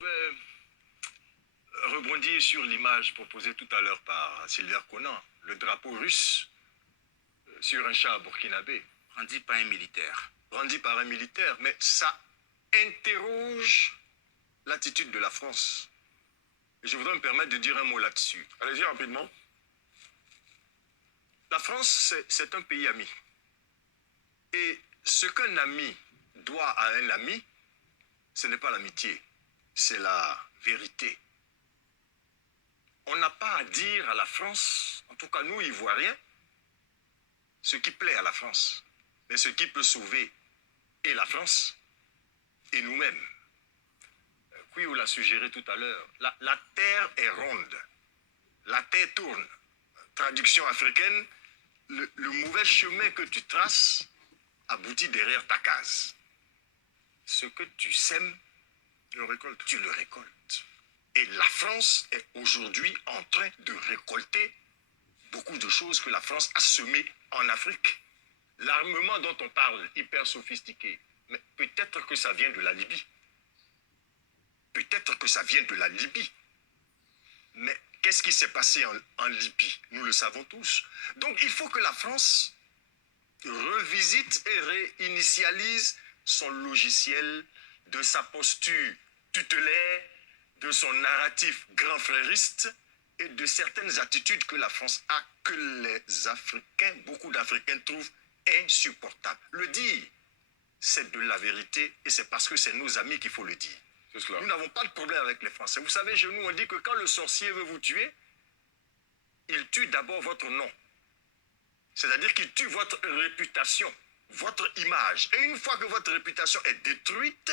vais rebondir sur l'image proposée tout à l'heure par Sylvain Conan, le drapeau russe sur un char burkinabé. Brandi par un militaire. Brandi par un militaire, mais ça interroge l'attitude de la France. Et je voudrais me permettre de dire un mot là-dessus. Allez-y rapidement. La France, c'est un pays ami. Et ce qu'un ami doit à un ami, ce n'est pas l'amitié, c'est la vérité. On n'a pas à dire à la France, en tout cas nous, Ivoiriens, ce qui plaît à la France, mais ce qui peut sauver et la France et nous-mêmes. Kouyo l'a suggéré tout à l'heure, la terre est ronde, la terre tourne. Traduction africaine, le mauvais chemin que tu traces aboutit derrière ta case. Ce que tu sèmes, tu le récoltes. Et la France est aujourd'hui en train de récolter beaucoup de choses que la France a semées en Afrique. L'armement dont on parle, hyper sophistiqué, mais peut-être que ça vient de la Libye. Peut-être que ça vient de la Libye. Mais qu'est-ce qui s'est passé en Libye? Nous le savons tous. Donc il faut que la France revisite et réinitialise son logiciel de sa posture tutélaire, de son narratif grand frériste et de certaines attitudes que la France a, que les Africains, beaucoup d'Africains trouvent insupportables. Le dire, c'est de la vérité et c'est parce que c'est nos amis qu'il faut le dire. Nous n'avons pas de problème avec les Français. Vous savez, chez nous, on dit que quand le sorcier veut vous tuer, il tue d'abord votre nom. C'est-à-dire qu'il tue votre réputation, votre image. Et une fois que votre réputation est détruite,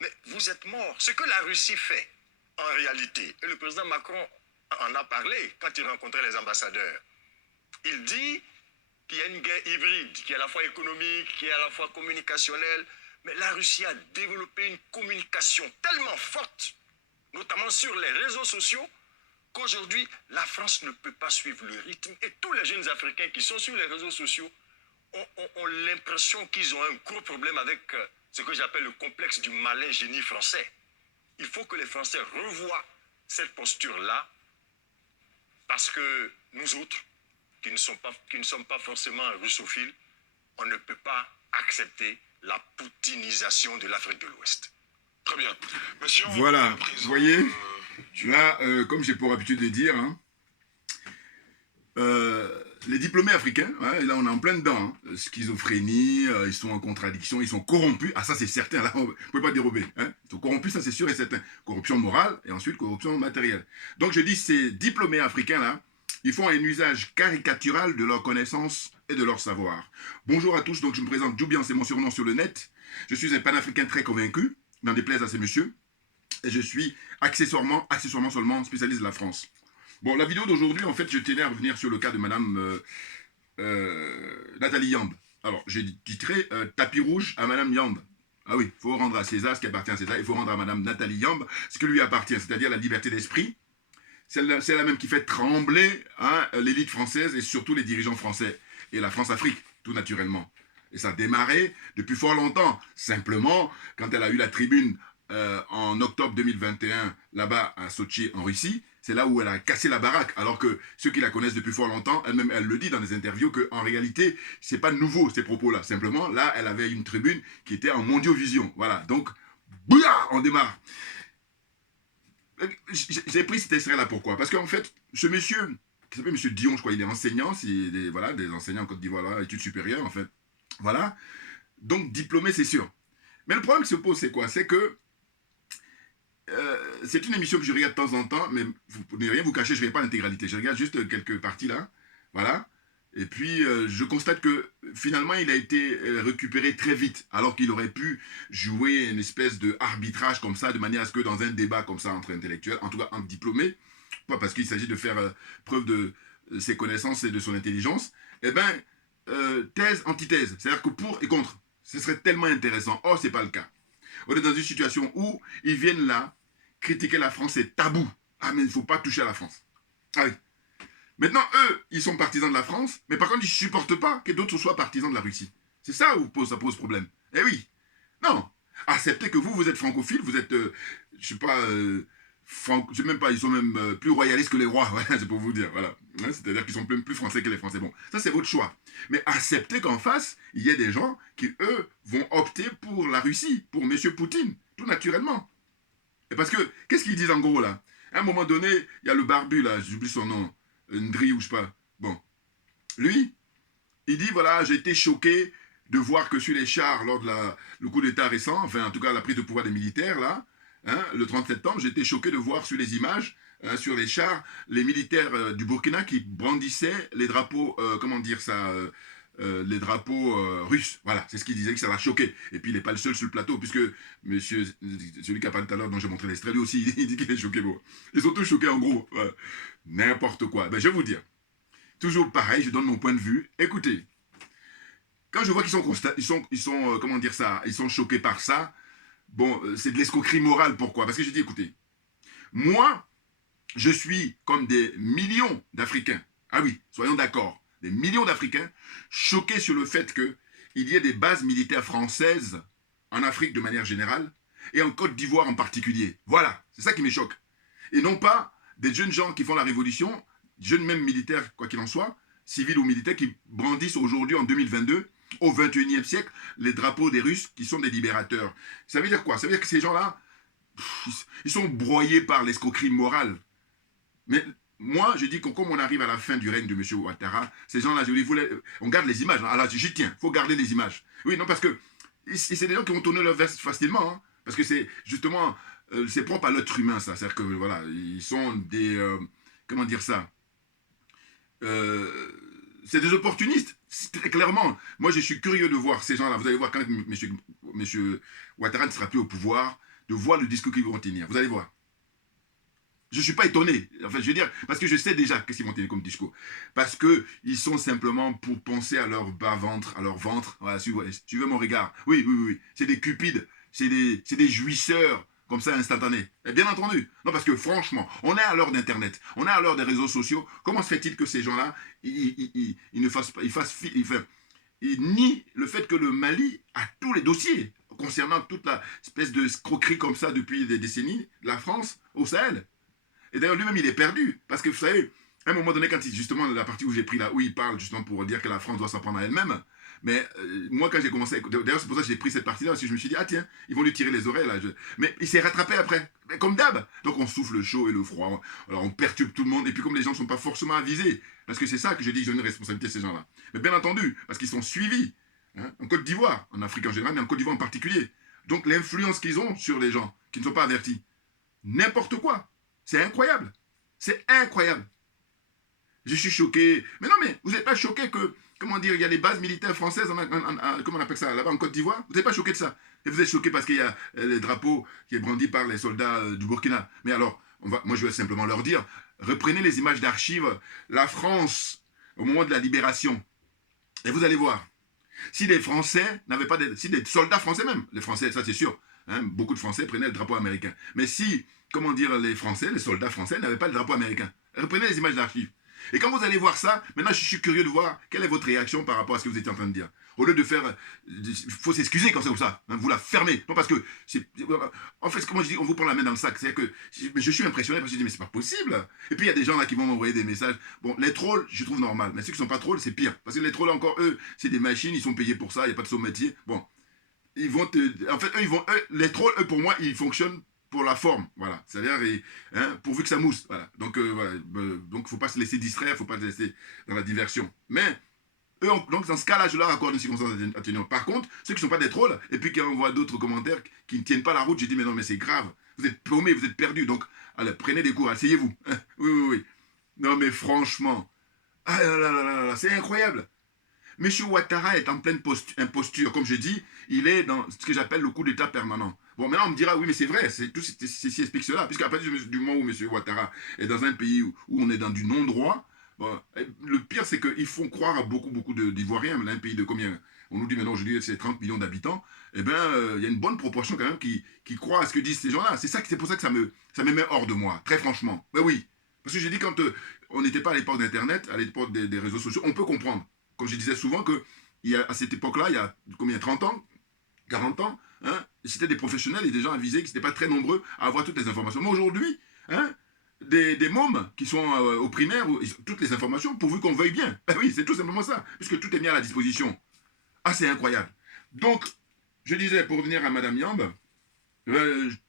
mais vous êtes mort. Ce que la Russie fait, en réalité, et le président Macron en a parlé quand il rencontrait les ambassadeurs, il dit qu'il y a une guerre hybride, qui est à la fois économique, qui est à la fois communicationnelle, mais la Russie a développé une communication tellement forte, notamment sur les réseaux sociaux, qu'aujourd'hui, la France ne peut pas suivre le rythme. Et tous les jeunes Africains qui sont sur les réseaux sociaux ont l'impression qu'ils ont un gros problème avec ce que j'appelle le complexe du malin génie français. Il faut que les Français revoient cette posture-là, parce que nous autres, qui ne sommes pas forcément russophiles, on ne peut pas accepter la poutinisation de l'Afrique de l'Ouest. Très bien. Monsieur, voilà, vous voyez, là, comme j'ai pour habitude de dire, hein, les diplômés africains, hein, là on est en plein dedans, hein, schizophrénie, ils sont en contradiction, ils sont corrompus, ah ça c'est certain, là on ne peut pas dérober, hein, ils sont corrompus, ça c'est sûr et certain, corruption morale et ensuite corruption matérielle. Donc je dis, ces diplômés africains là, ils font un usage caricatural de leurs connaissances et de leur savoir. Bonjour à tous, donc je me présente, Djoubian, c'est mon surnom sur le net, je suis un panafricain très convaincu, n'en déplaise à ces messieurs, et je suis accessoirement seulement spécialiste de la France. Bon, la vidéo d'aujourd'hui, en fait, je tenais à revenir sur le cas de madame Nathalie Yamb. Alors, j'ai titré tapis rouge à madame Yamb. Ah oui, il faut rendre à César ce qui appartient à César, il faut rendre à madame Nathalie Yamb ce qui lui appartient, c'est-à-dire la liberté d'esprit. C'est la même qui fait trembler, hein, l'élite française et surtout les dirigeants français. Et la France-Afrique, tout naturellement. Et ça a démarré depuis fort longtemps. Simplement, quand elle a eu la tribune en octobre 2021, là-bas à Sotchi, en Russie, c'est là où elle a cassé la baraque. Alors que ceux qui la connaissent depuis fort longtemps, elle-même, elle le dit dans des interviews qu'en réalité, c'est pas nouveau ces propos-là. Simplement, là, elle avait une tribune qui était en mondiovision. Voilà, donc, bouya, on démarre. J'ai pris cet extrait-là, pourquoi? Parce qu'en fait, ce monsieur, qui s'appelle monsieur Dion, je crois, il est enseignant, voilà, des enseignants en Côte d'Ivoire, études supérieures, en fait. Voilà. Donc, diplômé, c'est sûr. Mais le problème qui se pose, c'est quoi? C'est que c'est une émission que je regarde de temps en temps, mais vous ne rien vous cacher, je ne regarde pas l'intégralité. Je regarde juste quelques parties là. Voilà. Et puis, je constate que finalement, il a été récupéré très vite, alors qu'il aurait pu jouer une espèce de arbitrage comme ça, de manière à ce que dans un débat comme ça entre intellectuels, en tout cas entre diplômés, pas parce qu'il s'agit de faire preuve de ses connaissances et de son intelligence, eh bien, thèse, antithèse, c'est-à-dire que pour et contre, ce serait tellement intéressant. Or, ce n'est pas le cas. On est dans une situation où ils viennent là, critiquer la France, c'est tabou. Ah, mais il ne faut pas toucher à la France. Ah oui. Maintenant, eux, ils sont partisans de la France, mais par contre, ils ne supportent pas que d'autres soient partisans de la Russie. C'est ça où ça pose problème. Eh oui. Non. Acceptez que vous êtes francophile, vous êtes, je sais pas, je sais même pas, ils sont même plus royalistes que les rois, voilà, c'est pour vous dire, voilà. Hein, c'est-à-dire qu'ils sont plus français que les Français. Bon, ça c'est votre choix. Mais acceptez qu'en face, il y ait des gens qui, eux, vont opter pour la Russie, pour M. Poutine, tout naturellement. Et parce que, qu'est-ce qu'ils disent en gros là? À un moment donné, il y a le barbu là, j'oublie son nom, Ndri ou je sais pas. Bon, lui, il dit voilà, j'ai été choqué de voir que sur les chars, lors de le coup d'État récent, enfin en tout cas la prise de pouvoir des militaires là, hein, le 30 septembre, j'ai été choqué de voir sur les images, sur les chars, les militaires du Burkina qui brandissaient les drapeaux, comment dire ça, les drapeaux russes. Voilà, c'est ce qu'il disait que ça l'a choqué. Et puis il n'est pas le seul sur le plateau, puisque monsieur, celui qui a parlé tout à l'heure, dont j'ai montré l'extrait, lui aussi, il dit qu'il est choqué. Bon. Ils sont tous choqués en gros. Ouais. N'importe quoi. Ben, je vais vous dire. Toujours pareil, je donne mon point de vue. Écoutez, quand je vois qu'ils sont comment dire ça, ils sont choqués par ça, bon, c'est de l'escroquerie morale. Pourquoi? Parce que je dis, écoutez, moi, je suis comme des millions d'Africains. Ah oui, soyons d'accord. Des millions d'Africains choqués sur le fait qu'il y ait des bases militaires françaises en Afrique de manière générale et en Côte d'Ivoire en particulier. Voilà, c'est ça qui me choque. Et non pas des jeunes gens qui font la révolution, jeunes même militaires, quoi qu'il en soit, civils ou militaires, qui brandissent aujourd'hui en 2022, au 21e siècle, les drapeaux des Russes qui sont des libérateurs. Ça veut dire quoi? Ça veut dire que ces gens-là, ils sont broyés par l'escroquerie morale. Mais moi, je dis que comme on arrive à la fin du règne de M. Ouattara, ces gens-là, je dis, on garde les images. Alors, j'y tiens, il faut garder les images. Oui, non, parce que c'est des gens qui vont tourner leur veste facilement. Hein, parce que c'est justement, c'est propre à l'être humain, ça. C'est-à-dire que, voilà, ils sont des, comment dire ça, c'est des opportunistes, très clairement. Moi, je suis curieux de voir ces gens-là. Vous allez voir quand M. Ouattara ne sera plus au pouvoir, de voir le discours qu'ils vont tenir. Vous allez voir. Je ne suis pas étonné. Enfin, je veux dire, parce que je sais déjà qu'est-ce qu'ils vont tenir comme discours. Parce qu'ils sont simplement pour penser à leur bas-ventre, à leur ventre. Voilà, suivez mon regard. Oui, oui, oui. C'est des cupides. C'est des jouisseurs, comme ça, instantanés. Et bien entendu. Non, parce que franchement, on est à l'heure d'Internet. On est à l'heure des réseaux sociaux. Comment se fait-il que ces gens-là, ils ne fassent pas... Ils nient le fait que le Mali a tous les dossiers concernant toute la espèce de croquerie comme ça depuis des décennies, la France, au Sahel. Et d'ailleurs, lui-même, il est perdu. Parce que, vous savez, à un moment donné, quand justement, la partie où j'ai pris là, où il parle justement pour dire que la France doit s'en prendre à elle-même, mais moi, quand j'ai commencé, d'ailleurs, c'est pour ça que j'ai pris cette partie-là, parce que je me suis dit, ah tiens, ils vont lui tirer les oreilles, là. Mais il s'est rattrapé après, mais comme d'hab. Donc, on souffle le chaud et le froid. Alors, on perturbe tout le monde. Et puis, comme les gens ne sont pas forcément avisés, parce que c'est ça que je dis, ils ont une responsabilité, ces gens-là. Mais bien entendu, parce qu'ils sont suivis, hein, en Côte d'Ivoire, en Afrique en général, mais en Côte d'Ivoire en particulier. Donc, l'influence qu'ils ont sur les gens qui ne sont pas avertis. N'importe quoi. C'est incroyable. C'est incroyable. Je suis choqué. Mais non, mais vous n'êtes pas choqué que, comment dire, il y a les bases militaires françaises, comment on appelle ça, là-bas en Côte d'Ivoire? Vous n'êtes pas choqué de ça? Et vous êtes choqué parce qu'il y a les drapeaux qui est brandi par les soldats du Burkina. Mais alors, moi je vais simplement leur dire, reprenez les images d'archives, la France, au moment de la libération, et vous allez voir, si les Français n'avaient pas, si des soldats français même, les Français, ça c'est sûr, hein, beaucoup de Français prenaient le drapeau américain. Mais si, comment dire, les Français, les soldats français n'avaient pas le drapeau américain, reprenez les images d'archives. Et quand vous allez voir ça, maintenant je suis curieux de voir quelle est votre réaction par rapport à ce que vous étiez en train de dire. Au lieu de faire, il faut s'excuser quand c'est comme ça, hein, vous la fermez. Non parce que, en fait, comment je dis, on vous prend la main dans le sac. C'est-à-dire que je suis impressionné parce que je dis, mais c'est pas possible. Et puis il y a des gens là qui vont m'envoyer des messages. Bon, les trolls, je trouve normal. Mais ceux qui sont pas trolls, c'est pire. Parce que les trolls encore, eux, c'est des machines, ils sont payés pour ça, il n'y a pas de sous-métier. Bon, ils vont en fait, les trolls, eux, pour moi, ils fonctionnent pour la forme, voilà. C'est-à-dire, hein, pourvu que ça mousse, voilà. Donc, voilà. Donc, faut pas se laisser distraire, faut pas se laisser dans la diversion. Mais, eux, donc, dans ce cas-là, je leur accorde une circonstance atténuante. Par contre, ceux qui ne sont pas des trolls, et puis qui envoient d'autres commentaires qui ne tiennent pas la route, j'ai dit, mais non, mais c'est grave. Vous êtes paumés, vous êtes perdus. Donc, allez, prenez des cours, asseyez-vous. Oui, oui, oui. Non, mais franchement, ah là là là là là, c'est incroyable. Monsieur Ouattara est en pleine imposture. Comme je dis, il est dans ce que j'appelle le coup d'état permanent. Bon, maintenant, on me dira, oui, mais c'est vrai, ceci explique cela. Puisqu'à partir du moment où monsieur Ouattara est dans un pays où on est dans du non-droit, bon, le pire, c'est qu'ils font croire à beaucoup d'Ivoiriens, un pays de combien? On nous dit maintenant, aujourd'hui, c'est 30 millions d'habitants. Eh bien, il y a une bonne proportion quand même qui croient à ce que disent ces gens-là. C'est pour ça que ça me met hors de moi, très franchement. Ben oui. Parce que j'ai dit, quand on n'était pas à l'époque d'Internet, à l'époque des réseaux sociaux, on peut comprendre. Comme je disais souvent, à cette époque-là, il y a combien, 30 ans, 40 ans, hein, c'était des professionnels et des gens avisés qui n'étaient pas très nombreux à avoir toutes les informations. Mais aujourd'hui, hein, des mômes qui sont au primaire, toutes les informations, pourvu qu'on veuille bien. Ben oui, c'est tout simplement ça, puisque tout est mis à la disposition. Ah, c'est incroyable. Donc, je disais, pour revenir à Madame Yamb,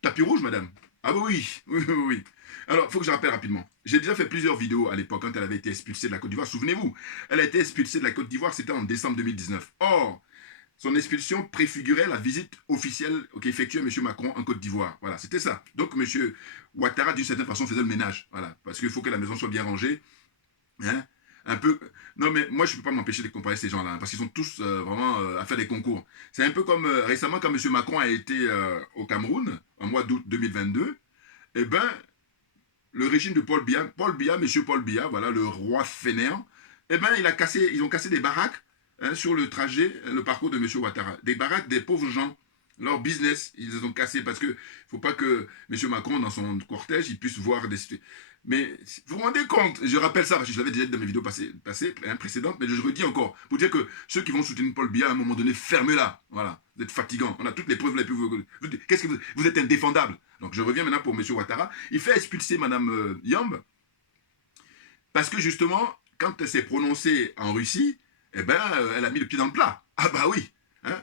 tapis rouge, madame. Ah bah oui, oui, oui, oui. Alors, il faut que je rappelle rapidement. J'ai déjà fait plusieurs vidéos à l'époque quand elle avait été expulsée de la Côte d'Ivoire. Souvenez-vous, elle a été expulsée de la Côte d'Ivoire, c'était en décembre 2019. Or, son expulsion préfigurait la visite officielle qu'effectuait M. Macron en Côte d'Ivoire. Voilà, c'était ça. Donc, M. Ouattara, d'une certaine façon, faisait le ménage. Voilà, parce qu'il faut que la maison soit bien rangée. Hein, un peu. Non, mais moi, je ne peux pas m'empêcher de comparer ces gens-là, hein, parce qu'ils sont tous vraiment à faire des concours. C'est un peu comme récemment, quand M. Macron a été au Cameroun, en mois d'août 2022, eh ben, le régime de Paul Biya, M. Paul Biya, voilà, le roi fainéant, eh ben, ils ont cassé des baraques hein, sur le trajet, le parcours de M. Ouattara. Des baraques des pauvres gens. Leur business, ils les ont cassés parce que faut pas que M. Macron, dans son cortège, il puisse voir des... Mais vous vous rendez compte, je rappelle ça parce que je l'avais déjà dit dans mes vidéos précédentes, mais je redis encore, pour dire que ceux qui vont soutenir Paul Biya, à un moment donné, fermez-la. Voilà, vous êtes fatigant, on a toutes les preuves. Qu'est-ce que vous êtes indéfendable. Donc je reviens maintenant pour M. Ouattara. Il fait expulser Mme Yamb parce que justement, quand elle s'est prononcée en Russie, eh ben, elle a mis le pied dans le plat. Ah bah oui, hein.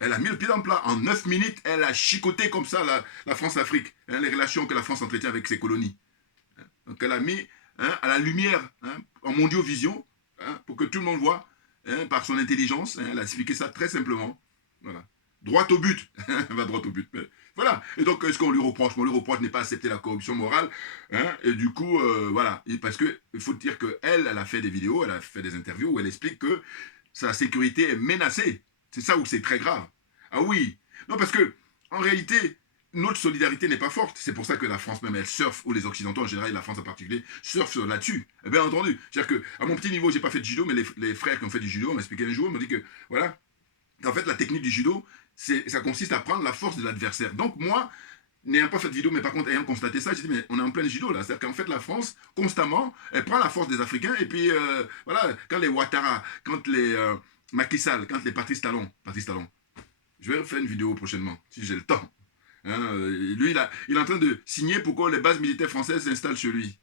Elle a mis le pied dans le plat. En 9 minutes, elle a chicoté comme ça la France-Afrique, hein, les relations que la France entretient avec ses colonies. Donc elle a mis hein, à la lumière, hein, en mondiovision, hein, pour que tout le monde voit, hein, par son intelligence, hein, elle a expliqué ça très simplement. Voilà. Droit au but. Elle va droit au but. Mais voilà. Et donc, ce qu'on lui reproche? On lui reproche de ne pas accepter la corruption morale. Hein, et du coup, voilà. Et parce qu'il faut dire qu'elle, elle a fait des vidéos, elle a fait des interviews où elle explique que sa sécurité est menacée. C'est ça où c'est très grave. Ah oui. Non, parce que, en réalité, notre solidarité n'est pas forte. C'est pour ça que la France même, elle surfe, ou les Occidentaux en général, et la France en particulier, surfent là-dessus. Bien entendu. C'est-à-dire qu'à mon petit niveau, j'ai pas fait de judo, mais les frères qui ont fait du judo m'ont expliqué un jour, m'ont dit que, voilà, en fait, la technique du judo, ça consiste à prendre la force de l'adversaire. Donc moi, n'ayant pas fait de vidéo, mais par contre ayant constaté ça, j'ai dit, mais on est en plein judo là. C'est-à-dire qu'en fait, la France, constamment, elle prend la force des Africains, et puis, voilà, quand les Ouattara, quand les Macky Sall, quand les Patrice Talon, je vais faire une vidéo prochainement, si j'ai le temps. Hein, lui, il est en train de signer pour que les bases militaires françaises s'installent chez lui.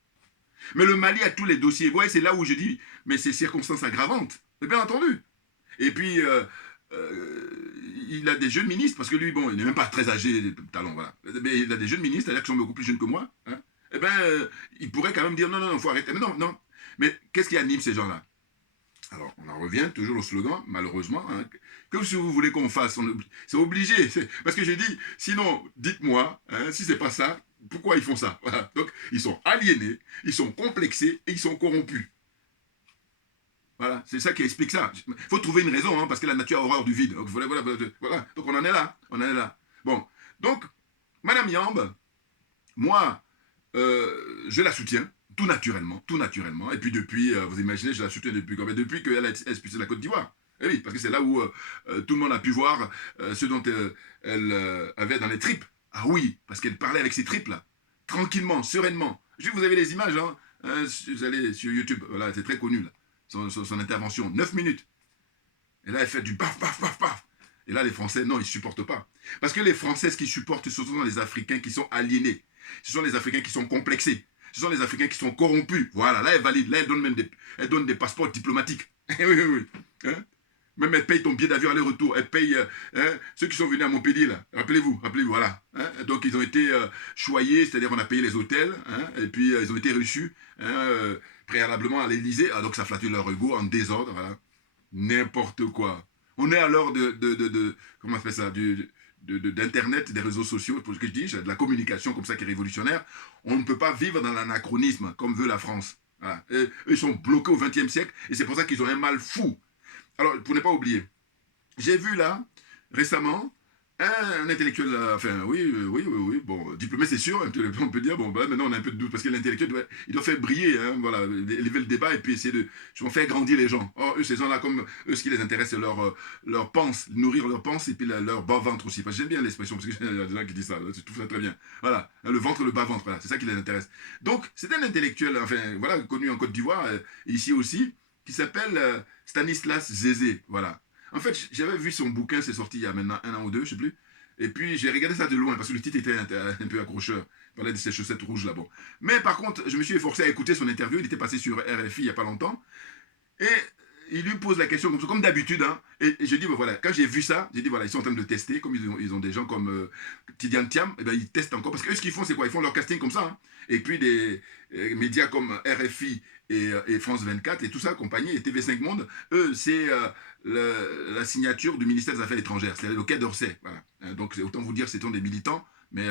Mais le Mali a tous les dossiers. Vous voyez, c'est là où je dis, mais c'est circonstances aggravantes. Bien entendu. Et puis, il a des jeunes ministres, parce que lui, bon, il n'est même pas très âgé, Talon, voilà. Mais il a des jeunes ministres, c'est-à-dire qu'ils sont beaucoup plus jeunes que moi. Hein. Eh bien, il pourrait quand même dire, non, non, non, il faut arrêter. Mais non, non. Mais qu'est-ce qui anime ces gens-là? Alors, on en revient toujours au slogan, malheureusement, hein, comme si vous voulez qu'on fasse, c'est obligé, parce que j'ai dit, sinon, dites-moi, hein, si c'est pas ça, pourquoi ils font ça? Voilà. Donc, ils sont aliénés, ils sont complexés et ils sont corrompus. Voilà, c'est ça qui explique ça. Il faut trouver une raison, hein, parce que la nature a horreur du vide. Donc, voilà, donc on en est là, Bon, donc, Madame Yamb, moi, je la soutiens, tout naturellement. Et puis depuis, vous imaginez, je la soutiens depuis qu'elle a été expulsée de la Côte d'Ivoire. Eh oui, parce que c'est là où tout le monde a pu voir ce dont elle avait dans les tripes. Ah oui, parce qu'elle parlait avec ses tripes là, tranquillement, sereinement. Vous avez les images, hein, vous allez sur YouTube, voilà, c'est très connu là, son intervention, 9 minutes. Et là, elle fait du paf, paf, paf, paf. Et là, les Français, non, ils ne supportent pas. Parce que les Français, ce qu'ils supportent, ce sont les Africains qui sont aliénés. Ce sont les Africains qui sont complexés. Ce sont les Africains qui sont corrompus. Voilà, là, elle valide. Là, elle donne des passeports diplomatiques. oui, oui, oui. Hein? Même elle paye ton billet d'avion aller-retour. Elle paye ceux qui sont venus à Montpellier, là. Rappelez-vous, voilà. Hein? Donc, ils ont été choyés, c'est-à-dire on a payé les hôtels, hein? Et puis ils ont été reçus hein, préalablement à l'Élysée. Ah, donc, ça flattait leur ego en désordre, voilà. N'importe quoi. On est à l'heure comment on fait ça, d'Internet, des réseaux sociaux, pour ce que je dis, de la communication comme ça qui est révolutionnaire. On ne peut pas vivre dans l'anachronisme comme veut la France. Voilà. Et, ils sont bloqués au XXe siècle et c'est pour ça qu'ils ont un mal fou. Alors, pour ne pas oublier, j'ai vu là, récemment, un intellectuel, enfin, oui, bon, diplômé c'est sûr, on peut dire, bon, ben, maintenant on a un peu de doute, parce que l'intellectuel, il doit faire briller, hein, voilà, élever le débat et puis essayer de faire grandir les gens. Or, eux, ces gens-là, comme eux, ce qui les intéresse, c'est leur panse, nourrir leur panse et puis leur bas-ventre aussi. Parce que j'aime bien l'expression, parce qu'il y a des gens qui disent ça, c'est tout ça très bien. Voilà, le ventre, le bas-ventre, voilà, c'est ça qui les intéresse. Donc, c'est un intellectuel, enfin, voilà, connu en Côte d'Ivoire, ici aussi, qui s'appelle Stanislas Zézé, voilà. En fait, j'avais vu son bouquin, c'est sorti il y a maintenant 1 an ou 2, je ne sais plus. Et puis, j'ai regardé ça de loin, parce que le titre était un peu accrocheur. Il parlait de ces chaussettes rouges là-bas. Mais par contre, je me suis efforcé à écouter son interview. Il était passé sur RFI il n'y a pas longtemps. Et il lui pose la question comme d'habitude. Hein, et je dis, ben voilà, quand j'ai vu ça, j'ai dit, voilà, ils sont en train de tester. Comme ils ont des gens comme Tidiane Thiam, et ben, ils testent encore. Parce que eux, ce qu'ils font, c'est quoi? Ils font leur casting comme ça. Hein. Et puis, des médias comme RFI et France 24 et tout ça, compagnie, et TV5 Monde, eux, c'est la signature du ministère des Affaires étrangères. C'est le Quai d'Orsay. Voilà. Donc, autant vous dire, c'est des militants, mais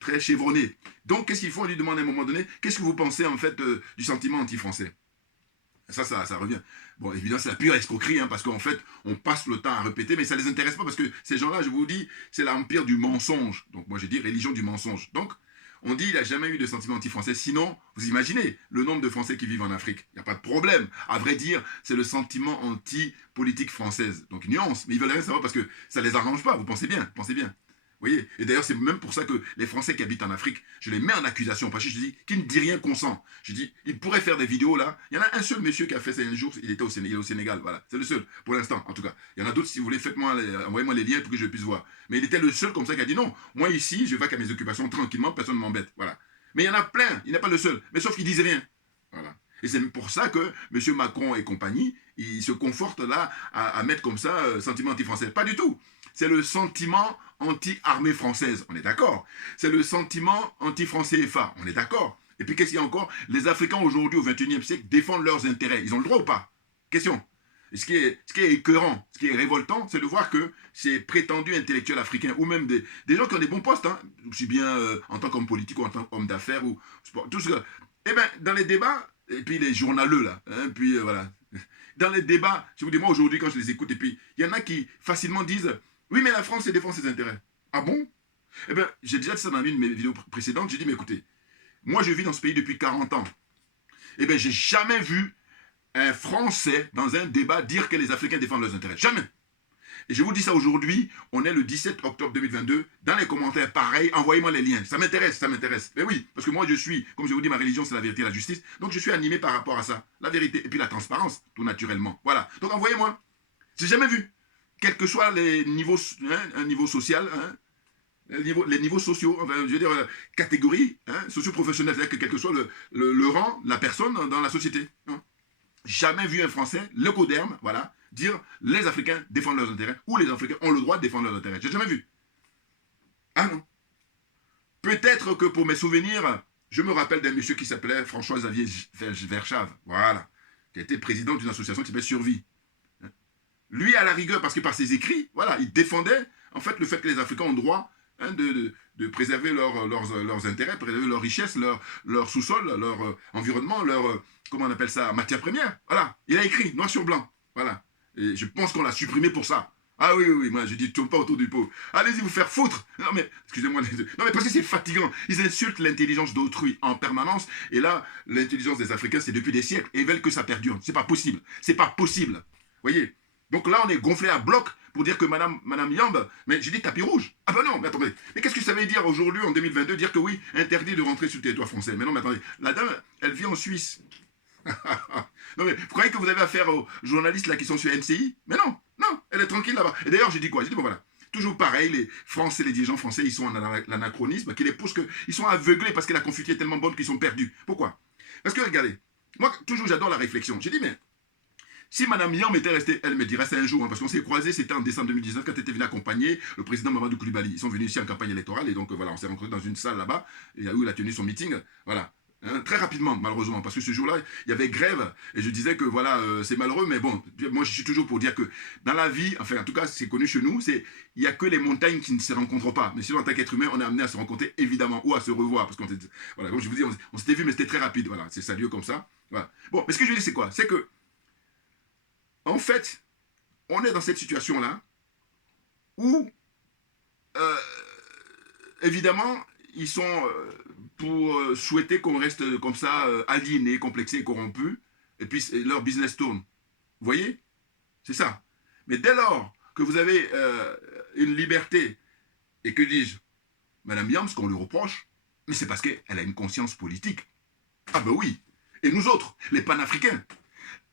très chevronnés. Donc, qu'est-ce qu'ils font? On lui demande à un moment donné, qu'est-ce que vous pensez, en fait, du sentiment anti-français? Ça revient. Bon, évidemment, c'est la pure escroquerie, hein, parce qu'en fait, on passe le temps à répéter, mais ça ne les intéresse pas, parce que ces gens-là, je vous dis, c'est l'empire du mensonge. Donc, moi, j'ai dit religion du mensonge. Donc, on dit qu'il n'a jamais eu de sentiment anti-français. Sinon, vous imaginez le nombre de Français qui vivent en Afrique. Il n'y a pas de problème. À vrai dire, c'est le sentiment anti-politique française. Donc, nuance. Mais ils veulent rien savoir parce que ça ne les arrange pas. Vous pensez bien. Pensez bien. Vous voyez? Et d'ailleurs, c'est même pour ça que les Français qui habitent en Afrique, je les mets en accusation. Parce que je dis, qui ne dit rien consent. Je dis, il pourrait faire des vidéos là. Il y en a un seul monsieur qui a fait ça un jour. Il était au Sénégal. Voilà. C'est le seul, pour l'instant, en tout cas. Il y en a d'autres, si vous voulez, envoyez-moi les liens pour que je puisse voir. Mais il était le seul comme ça qui a dit, non, moi ici, je vais qu'à mes occupations tranquillement, personne ne m'embête. Voilà. Mais il y en a plein. Il n'est pas le seul. Mais sauf qu'ils disent rien. Voilà. Et c'est pour ça que M. Macron et compagnie, ils se confortent là à mettre comme ça sentiment anti-français. Pas du tout. C'est le sentiment anti-armée française, on est d'accord. C'est le sentiment anti-français FA, on est d'accord. Et puis qu'est-ce qu'il y a encore? Les Africains aujourd'hui au XXIe siècle défendent leurs intérêts. Ils ont le droit ou pas? Question. Et ce qui est écœurant, ce qui est révoltant, c'est de voir que ces prétendus intellectuels africains, ou même des gens qui ont des bons postes, hein, aussi bien en tant qu'homme politique ou en tant qu'homme d'affaires, ou tout ce que... Eh bien, dans les débats, et puis les journaleux là, hein, puis voilà. Dans les débats, je vous dis, moi aujourd'hui quand je les écoute, et puis il y en a qui facilement disent... Oui, mais la France, elle défend ses intérêts. Ah bon? Eh bien, j'ai déjà dit ça dans une de mes vidéos précédentes. J'ai dit, mais écoutez, moi, je vis dans ce pays depuis 40 ans. Eh bien, j'ai jamais vu un Français dans un débat dire que les Africains défendent leurs intérêts. Jamais. Et je vous dis ça aujourd'hui, on est le 17 octobre 2022. Dans les commentaires, pareil, envoyez-moi les liens. Ça m'intéresse, ça m'intéresse. Mais oui, parce que moi, je suis, comme je vous dis, ma religion, c'est la vérité et la justice. Donc, je suis animé par rapport à ça. La vérité et puis la transparence, tout naturellement. Voilà. Donc, envoyez-moi. J'ai jamais vu. Quels que soient les niveaux, hein, un niveau social, hein, les niveaux sociaux, enfin, je veux dire, catégories, hein, socio-professionnelles, c'est-à-dire que quel que soit le rang, la personne dans la société. Hein. Jamais vu un Français, le coderme, voilà, dire les Africains défendent leurs intérêts, ou les Africains ont le droit de défendre leurs intérêts. J'ai jamais vu. Ah non. Peut-être que pour mes souvenirs, je me rappelle d'un monsieur qui s'appelait François-Xavier Verschave, voilà, qui a été président d'une association qui s'appelle Survie. Lui, à la rigueur, parce que par ses écrits, voilà, il défendait en fait le fait que les Africains ont droit hein, de préserver leurs intérêts, préserver leurs richesses, leur sous-sol, leur environnement, leur, comment on appelle ça, matière première. Voilà, il a écrit, noir sur blanc. Voilà. Et je pense qu'on l'a supprimé pour ça. Ah oui, oui, oui, moi je dis, tourne pas autour du pot. Allez-y vous faire foutre. Non mais, excusez-moi, non mais parce que c'est fatigant. Ils insultent l'intelligence d'autrui en permanence. Et là, l'intelligence des Africains, c'est depuis des siècles. Et ils veulent que ça perdure. C'est pas possible. C'est pas possible. Vous voyez? Donc là, on est gonflé à bloc pour dire que Madame Yamb, mais j'ai dit tapis rouge. Ah ben non, mais attendez. Mais qu'est-ce que ça veut dire aujourd'hui, en 2022, dire que oui, interdit de rentrer sur le territoire français? Mais non, mais attendez. La dame, elle vit en Suisse. Non mais, vous croyez que vous avez affaire aux journalistes là qui sont sur NCI? Mais non, non, elle est tranquille là-bas. Et d'ailleurs, j'ai dit quoi? J'ai dit, bon voilà. Toujours pareil, les Français, les dirigeants français, ils sont en anachronisme, qui les pousse ils sont aveuglés parce que la confiture est tellement bonne qu'ils sont perdus. Pourquoi? Parce que regardez, moi, toujours j'adore la réflexion. J'ai dit, mais si Mme Yamb était restée, elle me dirait, c'est un jour, hein, parce qu'on s'est croisés, c'était en décembre 2019, quand elle était venue accompagner le président Mamadou Koulibaly. Ils sont venus ici en campagne électorale, et donc voilà, on s'est rencontrés dans une salle là-bas, et où il a tenu son meeting, voilà. Hein, très rapidement, malheureusement, parce que ce jour-là, il y avait grève, et je disais que voilà, c'est malheureux, mais bon, moi je suis toujours pour dire que dans la vie, enfin en tout cas, c'est connu chez nous, il n'y a que les montagnes qui ne se rencontrent pas. Mais sinon, en tant qu'être humain, on est amené à se rencontrer, évidemment, ou à se revoir, parce qu'on voilà, comme je vous dis, on s'était vu, mais c'était très rapide, voilà, c'est sérieux comme ça. Voilà. Bon, mais ce que je veux dire, c'est quoi? C'est que en fait, on est dans cette situation-là où, évidemment, ils sont pour souhaiter qu'on reste comme ça, aliénés, complexés et corrompus, et puis leur business tourne. Vous voyez? C'est ça. Mais dès lors que vous avez une liberté, et que dis-je, Mme Yamb, ce qu'on lui reproche, mais c'est parce qu'elle a une conscience politique. Ah ben oui. Et nous autres, les panafricains,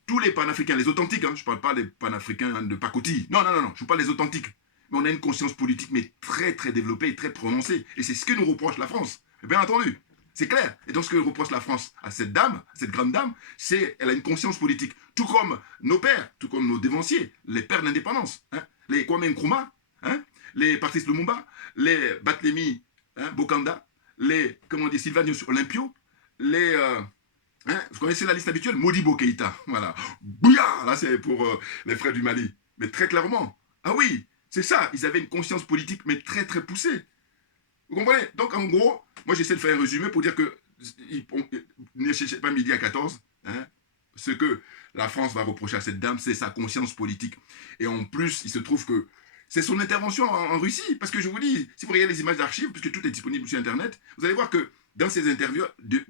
tous les panafricains, les authentiques, hein, je ne parle pas des panafricains de pacotille. Non, non, non, non, je vous parle des authentiques. mais on a une conscience politique, mais très, très développée et très prononcée. Et c'est ce que nous reproche la France. Bien entendu, c'est clair. Et donc, ce que reproche la France à cette dame, cette grande dame, c'est qu'elle a une conscience politique. Tout comme nos pères, tout comme nos dévanciers, les pères de l'indépendance, hein, les Kwame Nkrumah, hein, les Patrice Lumumba, les Barthélemy Bokanda, les, comment on dit, Sylvanus Olympio, les... vous connaissez la liste habituelle? Modibo Keïta, voilà. Bouya, là c'est pour les frères du Mali. Mais très clairement, ah oui, c'est ça, ils avaient une conscience politique, mais très très poussée. Vous comprenez? Donc en gros, moi j'essaie de faire un résumé pour dire que, ne cherchez pas midi à 14, hein, ce que la France va reprocher à cette dame, c'est sa conscience politique. Et en plus, il se trouve que c'est son intervention en Russie, parce que je vous dis, si vous regardez les images d'archives, puisque tout est disponible sur Internet, vous allez voir que dans ses interviews,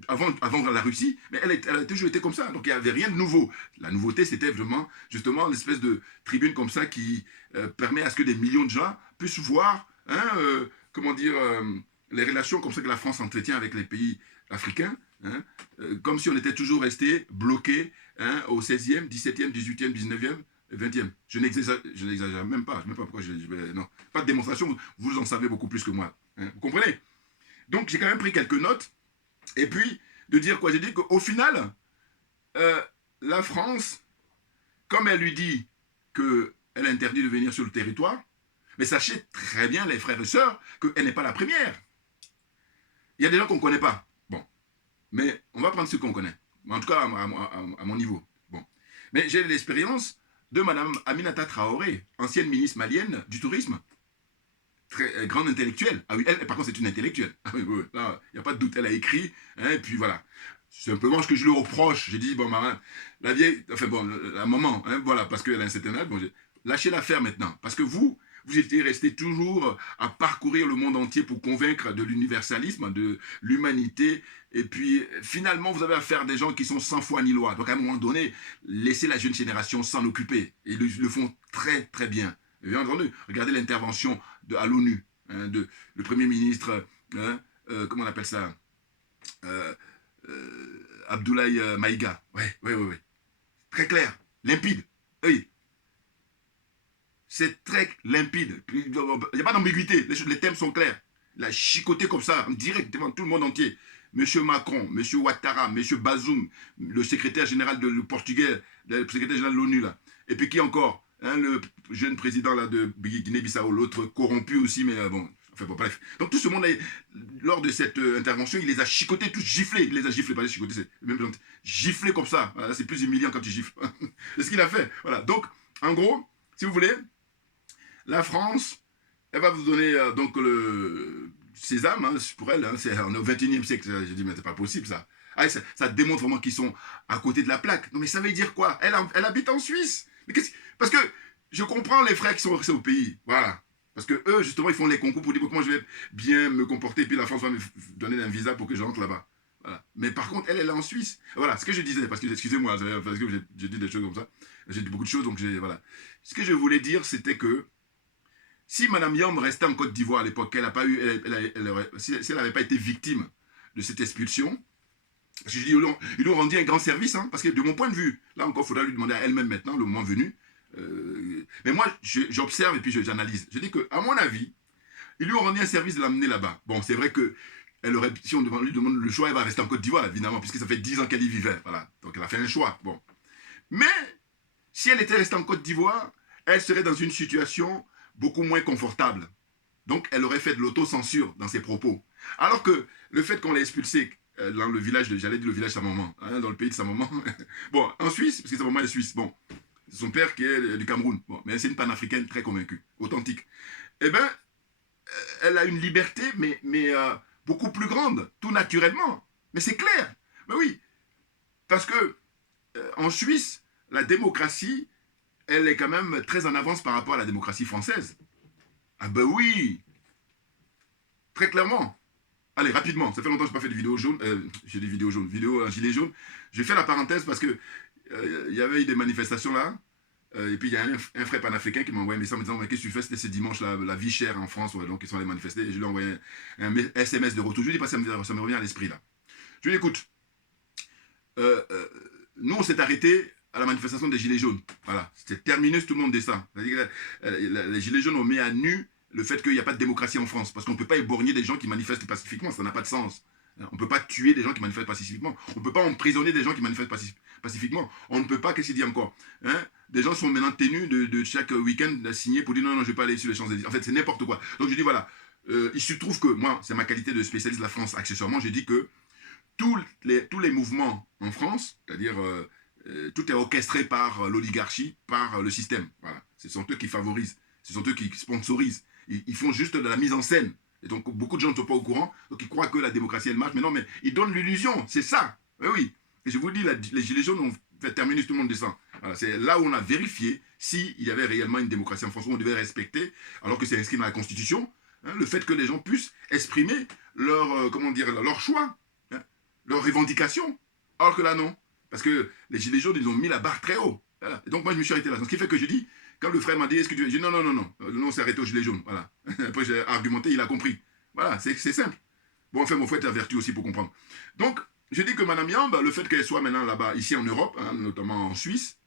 avant la Russie, mais elle a toujours été comme ça, donc il n'y avait rien de nouveau. La nouveauté, c'était vraiment, justement, l'espèce de tribune comme ça qui permet à ce que des millions de gens puissent voir, hein, comment dire, les relations comme ça que la France entretient avec les pays africains, hein, comme si on était toujours resté bloqué, hein, au 16e, 17e, 18e, 19e, 20e. Je n'exagère même pas, je ne sais même pas pourquoi je vais... Non, pas de démonstration, vous en savez beaucoup plus que moi. Hein, vous comprenez? Donc j'ai quand même pris quelques notes, et puis de dire quoi? J'ai dit qu'au final, la France, comme elle lui dit qu'elle interdit de venir sur le territoire, mais sachez très bien, les frères et sœurs, qu'elle n'est pas la première. Il y a des gens qu'on ne connaît pas. Bon. Mais on va prendre ceux qu'on connaît. En tout cas, à mon niveau. Bon. Mais j'ai l'expérience de Mme Aminata Traoré, ancienne ministre malienne du tourisme. Très grande intellectuelle. Ah oui, elle, par contre, c'est une intellectuelle. Ah oui, oui, là, il n'y a pas de doute. Elle a écrit, hein, et puis voilà. Simplement, ce que je lui reproche, j'ai dit, bon, la vieille, enfin bon, la maman, hein, voilà, parce qu'elle a un certain âge, bon, lâchez l'affaire maintenant. Parce que vous étiez resté toujours à parcourir le monde entier pour convaincre de l'universalisme, de l'humanité, et puis finalement, vous avez affaire à des gens qui sont sans foi ni loi. Donc à un moment donné, laissez la jeune génération s'en occuper. Et ils le font très, très bien. Bien entendu, regardez l'intervention à l'ONU, hein, le Premier ministre, hein, comment on appelle ça, Abdoulaye Maïga. Ouais. Très clair, limpide. Oui. C'est très limpide. Il n'y a pas d'ambiguïté. Les thèmes sont clairs. Il a chicoté comme ça, en direct devant tout le monde entier. Monsieur Macron, monsieur Ouattara, monsieur Bazoum, le secrétaire général le portugais, le secrétaire général de l'ONU, là. Et puis qui encore, hein, le jeune président là, de Guinée-Bissau, l'autre corrompu aussi, mais bon, enfin bon, bref. Donc tout ce monde, lors de cette intervention, il les a chicotés, tous giflés. Il les a giflés, pas les chicotés, c'est même giflés comme ça. Voilà, c'est plus humiliant quand tu gifles. C'est ce qu'il a fait. Voilà. Donc, en gros, si vous voulez, la France, elle va vous donner donc le sésame, hein, pour elle, hein, c'est au XXIe siècle. J'ai dit, mais c'est pas possible ça. Ah, ça démontre vraiment qu'ils sont à côté de la plaque. Non, mais ça veut dire quoi? Elle habite en Suisse. Mais parce que je comprends les frères qui sont restés au pays. Voilà. Parce que eux, justement, ils font les concours pour dire comment je vais bien me comporter, puis la France va me donner un visa pour que je rentre là-bas. Voilà. Mais par contre, elle est en Suisse. Voilà, ce que je disais, parce que, excusez-moi, parce que j'ai dit des choses comme ça. J'ai dit beaucoup de choses, donc voilà. Ce que je voulais dire, c'était que si Mme Yom restait en Côte d'Ivoire à l'époque, si elle n'avait pas été victime de cette expulsion, parce que je dis, ils lui ont rendu un grand service, hein, parce que de mon point de vue, là encore, il faudra lui demander à elle-même maintenant, le moment venu. Mais moi, j'observe et puis j'analyse. Je dis qu'à mon avis, ils lui ont rendu un service de l'amener là-bas. Bon, c'est vrai que si on lui demande le choix, elle va rester en Côte d'Ivoire, évidemment, puisque ça fait 10 ans qu'elle y vivait. Voilà. Donc elle a fait un choix. Bon. Mais si elle était restée en Côte d'Ivoire, elle serait dans une situation beaucoup moins confortable. Donc, elle aurait fait de l'autocensure dans ses propos. Alors que le fait qu'on l'ait expulsée dans le village, j'allais dire le village de sa maman, hein, dans le pays de sa maman. Bon, en Suisse, parce que sa maman est suisse. Bon, son père qui est du Cameroun. Bon, mais c'est une panafricaine très convaincue, authentique. Eh bien, elle a une liberté, mais beaucoup plus grande, tout naturellement. Mais c'est clair. Mais oui, parce que en Suisse, la démocratie, elle est quand même très en avance par rapport à la démocratie française. Ah ben oui, très clairement. Allez, rapidement, ça fait longtemps que je n'ai pas fait de vidéo jaune, j'ai des vidéos jaunes, vidéo gilet jaune. Je vais faire la parenthèse parce que il y avait eu des manifestations là, et puis il y a un frère panafricain qui m'a envoyé un message en me disant, mais qu'est-ce que tu fais? C'était ce dimanche là, la vie chère en France, ouais, donc ils sont allés manifester, et je lui ai envoyé un SMS de retour. Je lui ai dit, parce que ça me revient à l'esprit là. Je lui ai dit, écoute, nous on s'est arrêté à la manifestation des Gilets jaunes. Voilà, c'est terminus, tout le monde descend. C'est-à-dire que les Gilets jaunes ont mis à nu le fait qu'il n'y a pas de démocratie en France. Parce qu'on ne peut pas éborgner des gens qui manifestent pacifiquement, ça n'a pas de sens. On ne peut pas tuer des gens qui manifestent pacifiquement. On ne peut pas emprisonner des gens qui manifestent pacifiquement. On ne peut pas, qu'est-ce qu'il dit encore, hein? Des gens sont maintenant tenus de chaque week-end à signer pour dire non, non, je ne vais pas aller sur les Champs-Élysées. En fait, c'est n'importe quoi. Donc je dis voilà, il se trouve que moi, c'est ma qualité de spécialiste de la France, accessoirement, je dis que tous les mouvements en France, c'est-à-dire tout est orchestré par l'oligarchie, par le système. Voilà. Ce sont eux qui favorisent, ce sont eux qui sponsorisent. Ils font juste de la mise en scène. Et donc, beaucoup de gens ne sont pas au courant, donc ils croient que la démocratie, elle marche. Mais non, mais ils donnent l'illusion, c'est ça. Oui, oui. Et je vous dis, les Gilets jaunes ont fait terminer, tout le monde descend. Voilà, c'est là où on a vérifié s'il y avait réellement une démocratie en France, où on devait respecter, alors que c'est inscrit dans la Constitution, hein, le fait que les gens puissent exprimer leur, comment dire, leur choix, hein, leurs revendications. Alors que là, non. Parce que les Gilets jaunes, ils ont mis la barre très haut. Voilà. Et donc, moi, je me suis arrêté là. Donc, ce qui fait que je dis, quand le frère m'a dit, est-ce que tu veux... J'ai dit, non, non, non, non. Non, on s'est arrêté aux Gilets jaunes. Voilà. Après, j'ai argumenté, il a compris. Voilà, c'est simple. Bon, enfin, mon frère est averti aussi pour comprendre. Donc, je dis que Mme Yamb, le fait qu'elle soit maintenant là-bas, ici en Europe, hein, notamment en Suisse,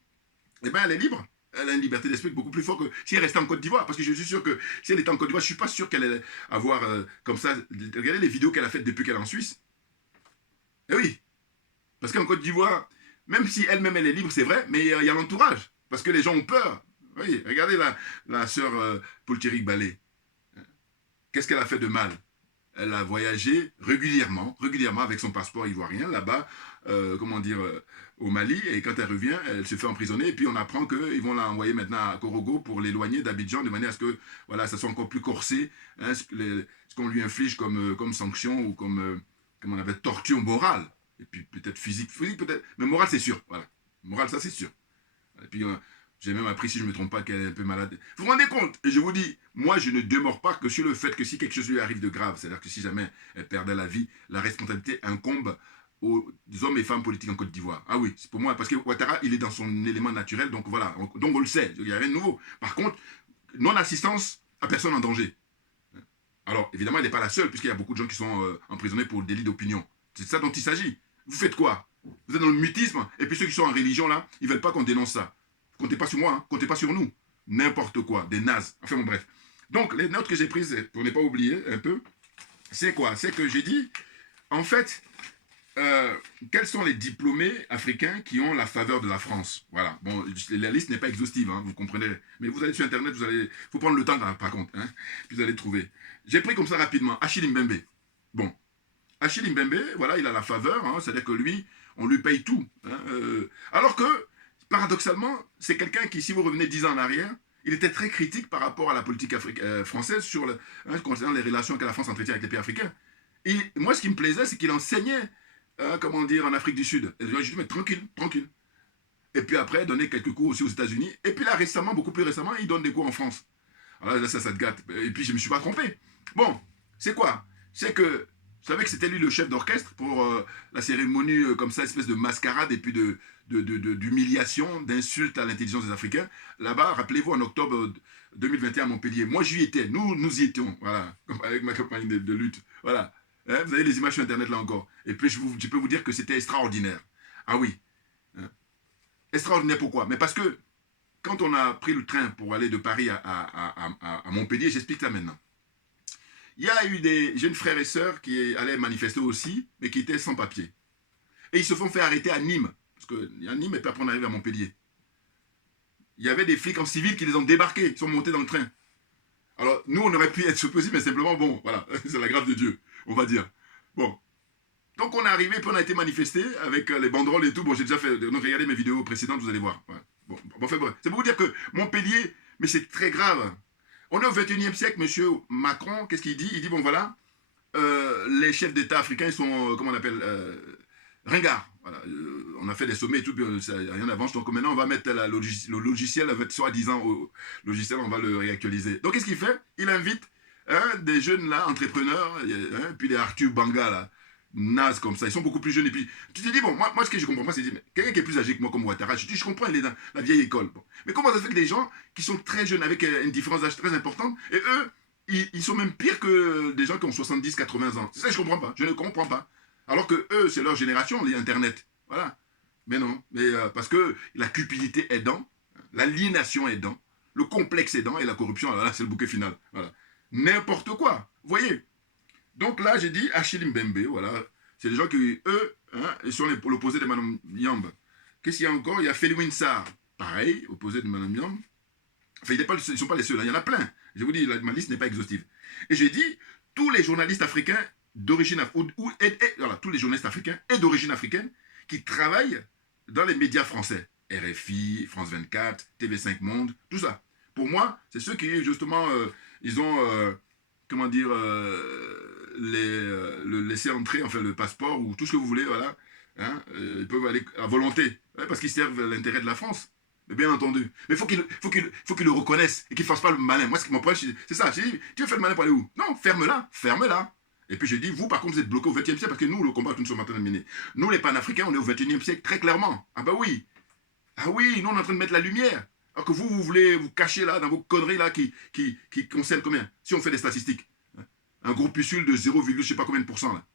eh bien, elle est libre. Elle a une liberté d'esprit beaucoup plus forte que si elle restait en Côte d'Ivoire. Parce que je suis sûr que si elle était en Côte d'Ivoire, je ne suis pas sûr qu'elle allait avoir comme ça... Regardez les vidéos qu'elle a faites depuis qu'elle est en Suisse. Eh oui. Parce qu'en Côte d'Ivoire, même si elle-même elle est libre, c'est vrai, mais il y a l'entourage. Parce que les gens ont peur. Oui, regardez la sœur Paul Thierry Ballet. Qu'est-ce qu'elle a fait de mal? Elle a voyagé régulièrement avec son passeport ivoirien, là-bas, comment dire, au Mali, et quand elle revient, elle se fait emprisonner, et puis on apprend qu'ils vont la envoyer maintenant à Korogo pour l'éloigner d'Abidjan, de manière à ce que, voilà, ça soit encore plus corsé, hein, ce qu'on lui inflige comme sanction, ou comme on appelle, torture morale, et puis peut-être physique peut-être, mais morale c'est sûr, voilà, morale ça c'est sûr. Et puis j'ai même appris, si je ne me trompe pas, qu'elle est un peu malade. Vous vous rendez compte? Et je vous dis, moi, je ne demeure pas que sur le fait que si quelque chose lui arrive de grave, c'est-à-dire que si jamais elle perdait la vie, la responsabilité incombe aux hommes et femmes politiques en Côte d'Ivoire. Ah oui, c'est pour moi, parce que Ouattara, il est dans son élément naturel, donc voilà, donc on le sait, il n'y a rien de nouveau. Par contre, non-assistance à personne en danger. Alors, évidemment, elle n'est pas la seule, puisqu'il y a beaucoup de gens qui sont emprisonnés pour délit d'opinion. C'est de ça dont il s'agit. Vous faites quoi? Vous êtes dans le mutisme, et puis ceux qui sont en religion, là, ils ne veulent pas qu'on dénonce ça. Comptez pas sur moi, hein. Comptez pas sur nous. N'importe quoi, des nazes. Enfin bon, bref. Donc, les notes que j'ai prises, pour ne pas oublier un peu, c'est quoi? C'est que j'ai dit, en fait, quels sont les diplômés africains qui ont la faveur de la France? Voilà. Bon, la liste n'est pas exhaustive, hein, vous comprenez. Mais vous allez sur Internet, vous allez... Il faut prendre le temps, par contre. Hein, puis vous allez trouver. J'ai pris comme ça rapidement Achille Mbembe. Bon. Achille Mbembe, voilà, il a la faveur, hein, c'est-à-dire que lui, on lui paye tout. Hein, alors que, paradoxalement, c'est quelqu'un qui, si vous revenez 10 ans en arrière, il était très critique par rapport à la politique française sur concernant les relations que la France entretient avec les pays africains. Et moi, ce qui me plaisait, c'est qu'il enseignait, comment dire, en Afrique du Sud. Et je lui dis, mais tranquille, tranquille. Et puis après, il donnait quelques cours aussi aux États-Unis. Et puis là, récemment, beaucoup plus récemment, il donne des cours en France. Alors là, ça te gâte. Et puis, je ne me suis pas trompé. Bon, c'est quoi? C'est que, vous savez que c'était lui le chef d'orchestre pour la cérémonie comme ça, espèce de mascarade et puis d'humiliation, d'insulte à l'intelligence des Africains. Là-bas, rappelez-vous, en octobre 2021 à Montpellier, moi j'y étais, nous y étions, voilà, avec ma campagne de lutte. Voilà, hein, vous avez les images sur Internet là encore. Et puis je peux vous dire que c'était extraordinaire. Ah oui. Hein. Extraordinaire pourquoi? Mais parce que quand on a pris le train pour aller de Paris à Montpellier, j'explique ça maintenant. Il y a eu des jeunes frères et sœurs qui allaient manifester aussi, mais qui étaient sans papier. Et ils se font faire arrêter à Nîmes. Parce qu'il y a Nîmes et puis après on arrive à Montpellier. Il y avait des flics en civil qui les ont débarqués, ils sont montés dans le train. Alors nous on aurait pu être supposés, mais simplement bon, voilà, c'est la grâce de Dieu, on va dire. Bon. Donc on est arrivé, puis on a été manifesté avec les banderoles et tout. Bon, j'ai déjà fait, donc regardez mes vidéos précédentes, vous allez voir. Ouais. Bon, enfin, bref. C'est pour vous dire que Montpellier, mais c'est très grave. On est au 21e siècle, monsieur Macron, qu'est-ce qu'il dit? Il dit, bon voilà, les chefs d'État africains, ils sont, comment on appelle, ringards. Voilà, on a fait des sommets et tout, puis rien n'avance. Donc maintenant, on va mettre le logiciel, soi-disant, au logiciel, on va le réactualiser. Donc qu'est-ce qu'il fait? Il invite des jeunes là, entrepreneurs, puis des Arthur Banga là, nazes comme ça, ils sont beaucoup plus jeunes. Et puis tu te dis, bon, moi ce que je comprends pas, c'est quelqu'un qui est plus âgé que moi, comme Ouattara, je comprends, il est dans la vieille école. Bon. Mais comment ça se fait que des gens qui sont très jeunes, avec une différence d'âge très importante, et eux, ils sont même pires que des gens qui ont 70, 80 ans. C'est ça que je comprends pas, je ne comprends pas. Alors que eux, c'est leur génération, les Internet. Voilà. Mais non, parce que la cupidité aidant, l'aliénation aidant, le complexe aidant et la corruption, alors là, c'est le bouquet final. Voilà. N'importe quoi, vous voyez. Donc là, j'ai dit Achille Mbembe, voilà. C'est des gens qui, eux, hein, ils sont l'opposé de Mme Yamb. Qu'est-ce qu'il y a encore? Il y a Felwine Sarr, pareil, opposé de Mme Yamb. Enfin, ils ne sont pas les seuls, hein, il y en a plein. Je vous dis, ma liste n'est pas exhaustive. Et j'ai dit, tous les journalistes africains d'origine voilà, tous les journalistes africains et d'origine africaine qui travaillent dans les médias français, RFI, France 24, TV5 Monde, tout ça. Pour moi, c'est ceux qui, justement, ils ont, comment dire, le laisser entrer, enfin le passeport ou tout ce que vous voulez, voilà. Hein, ils peuvent aller à volonté, hein, parce qu'ils servent l'intérêt de la France. Mais bien entendu. Mais faut qu'ils le reconnaissent et qu'ils ne fassent pas le malin. Moi, ce qui m'empêche, c'est ça. J'ai dit, tu veux faire le malin pour aller où? Non, ferme-la, ferme-la. Et puis j'ai dit, vous, par contre, vous êtes bloqués au XXe siècle parce que nous, le combat que nous sommes en train de mener. Nous, les panafricains, on est au XXIe siècle très clairement. Ah bah oui. Ah oui, nous, on est en train de mettre la lumière. Alors que vous voulez vous cacher là, dans vos conneries là qui concernent combien? Si on fait des statistiques. Un groupuscule de 0, je sais pas combien de pourcents là.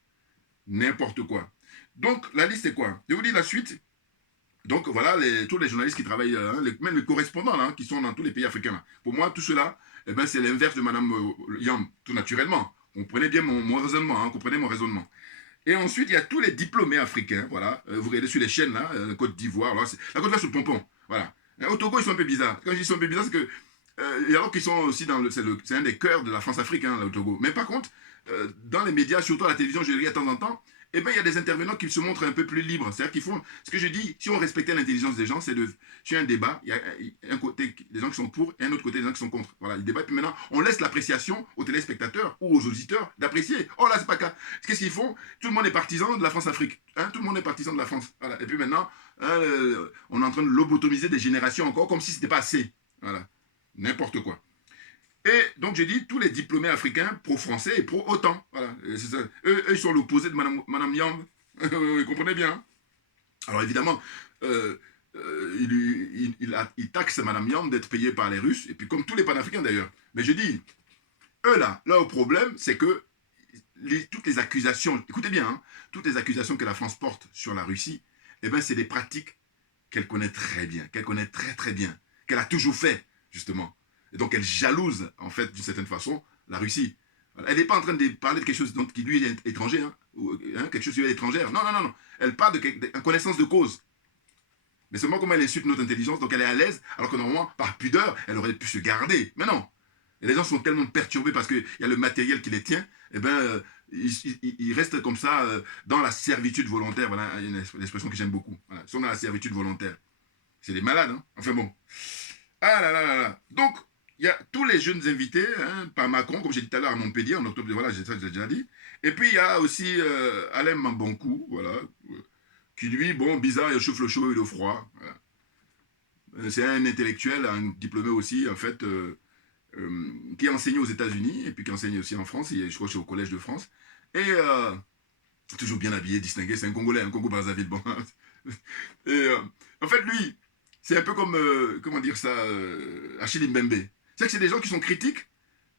N'importe quoi. Donc, la liste est quoi? Je vous dis la suite. Donc voilà, tous les journalistes qui travaillent, hein, même les correspondants là, qui sont dans tous les pays africains. Là. Pour moi, tout cela, eh ben, c'est l'inverse de Mme Yamb, tout naturellement. Comprenez bien mon raisonnement, hein, comprenez mon raisonnement. Et ensuite, il y a tous les diplômés africains, voilà. Vous regardez sur les chaînes là, Côte d'Ivoire, la Côte d'Ivoire sur le pompon, voilà. Au Togo, ils sont un peu bizarres. Quand je dis ils sont un peu bizarres, c'est que alors qu'ils sont aussi dans c'est un des cœurs de la France-Afrique, hein, là, au Togo. Mais par contre, dans les médias, surtout à la télévision, je le regarde de temps en temps, eh bien, il y a des intervenants qui se montrent un peu plus libres. C'est-à-dire qu'ils font... Ce que je dis, si on respectait l'intelligence des gens, c'est de... Sur un débat, il y a un côté des gens qui sont pour et un autre côté des gens qui sont contre. Voilà, le débat. Puis maintenant, on laisse l'appréciation aux téléspectateurs ou aux auditeurs d'apprécier. Oh là, c'est pas cas. Qu'est-ce qu'ils font? Tout le monde est partisan de la France-Afrique. Hein, tout le monde est partisan de la France. Voilà. Et puis maintenant, hein, on est en train de lobotomiser des générations encore comme si c'était pas assez. Voilà. N'importe quoi. Et donc, j'ai dit, tous les diplômés africains pro-français et pro-OTAN. Voilà. Eux, ils sont l'opposé de Mme Yamb. Vous comprenez bien. Alors, évidemment, il taxe Mme Yamb d'être payée par les Russes, et puis comme tous les panafricains d'ailleurs. Mais je dis, eux là, le problème, c'est que toutes les accusations, écoutez bien, hein, toutes les accusations que la France porte sur la Russie, eh bien, c'est des pratiques qu'elle connaît très bien, qu'elle connaît très très bien, qu'elle a toujours fait, justement. Et donc, elle jalouse, en fait, d'une certaine façon, la Russie. Elle n'est pas en train de parler de quelque chose qui, lui, est étranger, hein, ou quelque chose qui est étrangère. Non, non, non, non. Elle parle de connaissance de cause. Mais seulement comment elle insulte notre intelligence, donc elle est à l'aise, alors que normalement, par pudeur, elle aurait pu se garder. Mais non. Et les gens sont tellement perturbés parce qu'il y a le matériel qui les tient, eh bien, ils restent comme ça dans la servitude volontaire. Voilà une expression que j'aime beaucoup. Voilà. Ils sont dans la servitude volontaire. C'est des malades, hein. Enfin bon. Ah là là là là. Donc, il y a tous les jeunes invités, hein, par Macron, comme j'ai dit tout à l'heure à Montpellier, en octobre, voilà, j'ai déjà dit. Et puis, il y a aussi Alain Mambonkou, voilà, qui lui, bon, bizarre, il chauffe le chaud et le froid. Voilà. C'est un intellectuel, un diplômé aussi, en fait, qui a enseigné aux États-Unis, et puis qui enseigne aussi en France, je crois que c'est au Collège de France. Et toujours bien habillé, distingué, c'est un Congolais, un Congo-Brazzaville, bon. Et en fait, lui, c'est un peu comme, comment dire ça, Achille Mbembe. C'est que c'est des gens qui sont critiques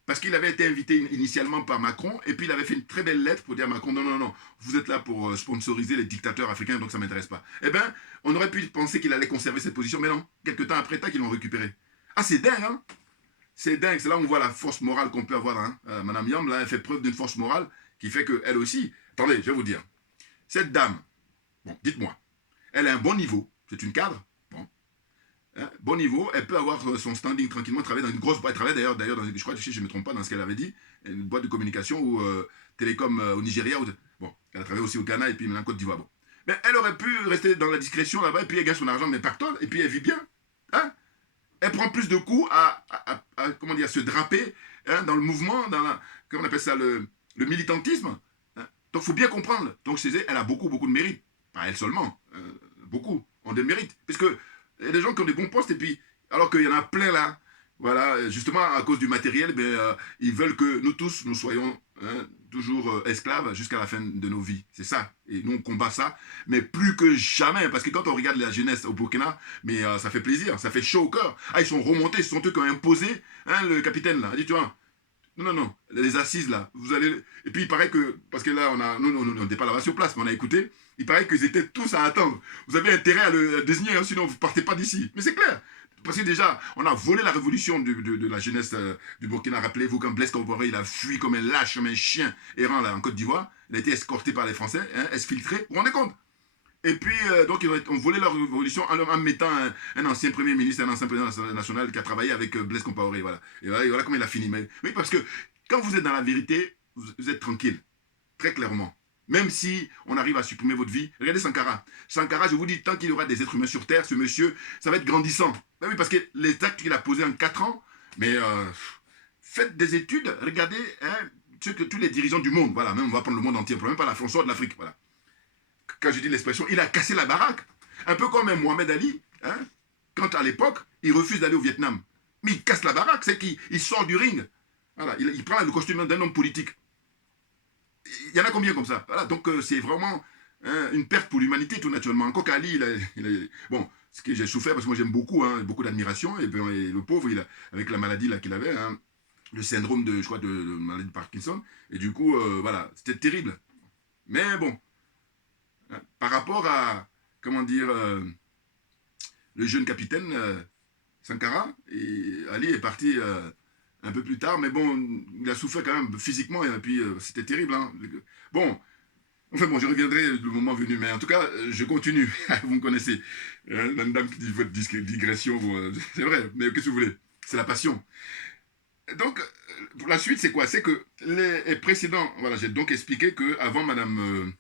parce qu'il avait été invité initialement par Macron et puis il avait fait une très belle lettre pour dire à Macron, non, non, non, vous êtes là pour sponsoriser les dictateurs africains, donc ça ne m'intéresse pas. Eh bien, on aurait pu penser qu'il allait conserver cette position, mais non, quelques temps après, tac, ils l'ont récupéré. Ah, c'est dingue, hein? C'est dingue, c'est là où on voit la force morale qu'on peut avoir. Hein. Madame Yamb, là, elle fait preuve d'une force morale qui fait qu'elle aussi... Attendez, je vais vous dire. Cette dame, bon, dites-moi, elle a un bon niveau, c'est une cadre. Bon niveau, elle peut avoir son standing tranquillement, travailler dans une grosse boîte, elle travaille d'ailleurs, je crois que je ne me trompe pas dans ce qu'elle avait dit, une boîte de communication ou télécom au Nigeria, bon, elle a travaillé aussi au Ghana et puis maintenant en Côte d'Ivoire. Bon. Mais elle aurait pu rester dans la discrétion là-bas et puis elle gagne son argent, mais pactole, et puis elle vit bien. Hein? Elle prend plus de coups à comment dire, se draper, hein, dans le mouvement, dans la, comment on appelle ça, le militantisme. Hein? Donc il faut bien comprendre. Donc je disais, elle a beaucoup de mérite. Pas elle seulement, beaucoup ont des mérites. Puisque il y a des gens qui ont des bons postes et puis, alors qu'il y en a plein là, voilà, justement à cause du matériel, ils veulent que nous tous, nous soyons toujours esclaves jusqu'à la fin de nos vies. C'est ça. Et nous, on combat ça, mais plus que jamais, parce que quand on regarde la jeunesse au Burkina, mais ça fait plaisir, ça fait chaud au cœur. Ah, ils sont remontés, ce sont eux qui ont imposé, hein, le capitaine là. Il dit, tu vois, Non, non, non. Les assises, là. Vous allez... Et puis, il paraît que... Parce que là, on n'était pas là-bas sur place, mais on a écouté. Il paraît qu'ils étaient tous à attendre. Vous avez intérêt à le désigner, hein, sinon vous ne partez pas d'ici. Mais c'est clair. Parce que déjà, on a volé la révolution de la jeunesse du Burkina. Rappelez-vous, quand Blaise Compaoré, il a fui comme un lâche, comme un chien errant là, en Côte d'Ivoire. Il a été escorté par les Français, hein, exfiltré. Vous vous rendez compte? Et puis, donc, ils ont volé leur révolution en mettant un ancien Premier ministre, un ancien président national qui a travaillé avec Blaise Compaoré. Voilà. Et voilà comment il a fini. Mais, oui, parce que quand vous êtes dans la vérité, vous êtes tranquille. Très clairement. Même si on arrive à supprimer votre vie. Regardez Sankara. Sankara, je vous dis, tant qu'il y aura des êtres humains sur Terre, ce monsieur, ça va être grandissant. Ben oui, parce que les actes qu'il a posés en 4 ans, mais faites des études, regardez ce que tous les dirigeants du monde, voilà, même on va prendre le monde entier, même pas la France, soit de l'Afrique, voilà. Quand je dis l'expression, il a cassé la baraque. Un peu comme Mohamed Ali, hein, quand à l'époque, il refuse d'aller au Vietnam. Mais il casse la baraque, c'est qu'il sort du ring. Voilà, il prend le costume d'un homme politique. Il y en a combien comme ça? Voilà, donc c'est vraiment une perte pour l'humanité, tout naturellement. Encore qu'Ali, bon, ce que j'ai souffert, parce que moi j'aime beaucoup, hein, beaucoup d'admiration, et le pauvre, avec la maladie là qu'il avait, hein, le syndrome de, je crois, de maladie de Parkinson, et du coup, voilà, c'était terrible. Mais bon, hein, par rapport à, comment dire, le jeune capitaine Sankara, et Ali est parti un peu plus tard, mais bon, il a souffert quand même physiquement, et puis c'était terrible. Hein. Bon, enfin bon, je reviendrai le moment venu, mais en tout cas, je continue. Vous me connaissez. La dame qui dit votre digression, bon, c'est vrai, mais qu'est-ce que vous voulez? C'est la passion. Donc, pour la suite, c'est quoi? C'est que les précédents, voilà, j'ai donc expliqué qu'avant Madame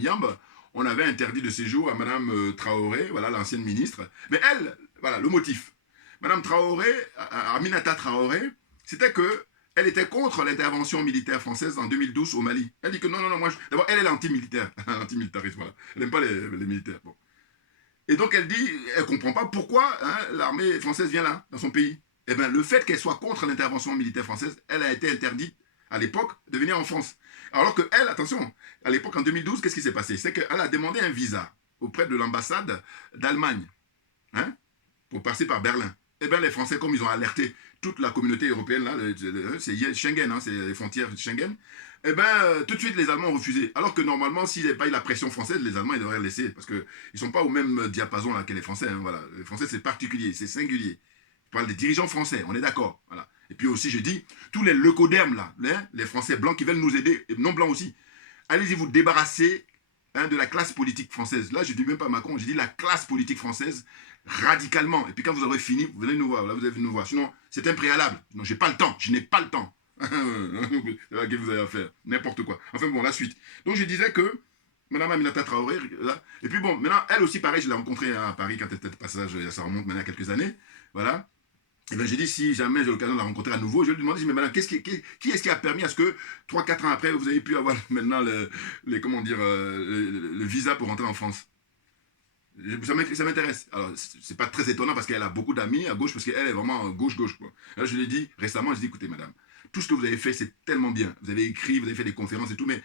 Yamb, on avait interdit de séjour à Madame Traoré, voilà, l'ancienne ministre. Mais elle, voilà, le motif. Madame Traoré, Aminata Traoré, c'était que elle était contre l'intervention militaire française en 2012 au Mali. Elle dit que non, non, non, moi, d'abord, elle est anti-militaire, anti-militariste, voilà. Elle n'aime pas les militaires. Bon. Et donc, elle dit, elle ne comprend pas pourquoi hein, l'armée française vient là, dans son pays. Eh bien, le fait qu'elle soit contre l'intervention militaire française, elle a été interdite, à l'époque, de venir en France. Alors que elle, attention, à l'époque, en 2012, qu'est-ce qui s'est passé? C'est qu'elle a demandé un visa auprès de l'ambassade d'Allemagne, hein, pour passer par Berlin. Eh bien, les Français, comme ils ont alerté toute la communauté européenne, là, c'est Schengen, hein, c'est les frontières Schengen, eh bien, tout de suite, les Allemands ont refusé. Alors que normalement, s'il n'y avait pas eu la pression française, les Allemands, ils devraient laisser, parce qu'ils ne sont pas au même diapason là, que les Français. Hein, voilà. Les Français, c'est particulier, c'est singulier. Je parle des dirigeants français, on est d'accord. Voilà. Et puis aussi, je dis, tous les leucodermes, là, les Français blancs qui veulent nous aider, et non blancs aussi, allez-y vous débarrasser hein, de la classe politique française. Là, je ne dis même pas Macron, je dis la classe politique française, radicalement. Et puis quand vous aurez fini, vous venez nous voir. Là, vous allez venir nous voir. Sinon, c'est un préalable. Non, j'ai pas le temps. Je n'ai pas le temps. C'est là que vous avez à faire. N'importe quoi. Enfin bon, la suite. Donc je disais que Madame Aminata Traoré, là, et puis bon, maintenant, elle aussi, pareil, je l'ai rencontrée à Paris quand elle était de passage, ça remonte maintenant à quelques années. Voilà. Et bien j'ai dit, si jamais j'ai l'occasion de la rencontrer à nouveau, je lui demandais, mais madame, qui est-ce qui a permis à ce que 3-4 ans après, vous avez pu avoir maintenant comment dire, le visa pour rentrer en France? Ça m'intéresse. Alors, c'est pas très étonnant parce qu'elle a beaucoup d'amis à gauche, parce qu'elle est vraiment gauche-gauche. Là, je lui ai dit récemment, je lui ai dit, écoutez, madame, tout ce que vous avez fait, c'est tellement bien. Vous avez écrit, vous avez fait des conférences et tout, mais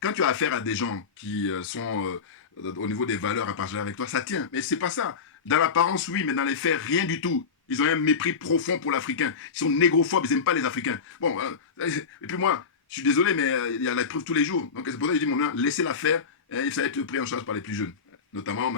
quand tu as affaire à des gens qui sont au niveau des valeurs à partager avec toi, ça tient. Mais c'est pas ça. Dans l'apparence, oui, mais dans les faits, rien du tout. Ils ont un mépris profond pour l'Africain. Ils sont négrophobes, ils n'aiment pas les Africains. Bon, et puis moi, je suis désolé, mais il y a la preuve tous les jours. Donc c'est pour ça que je dis, mon laissez-la faire, et ça va être pris en charge par les plus jeunes. Notamment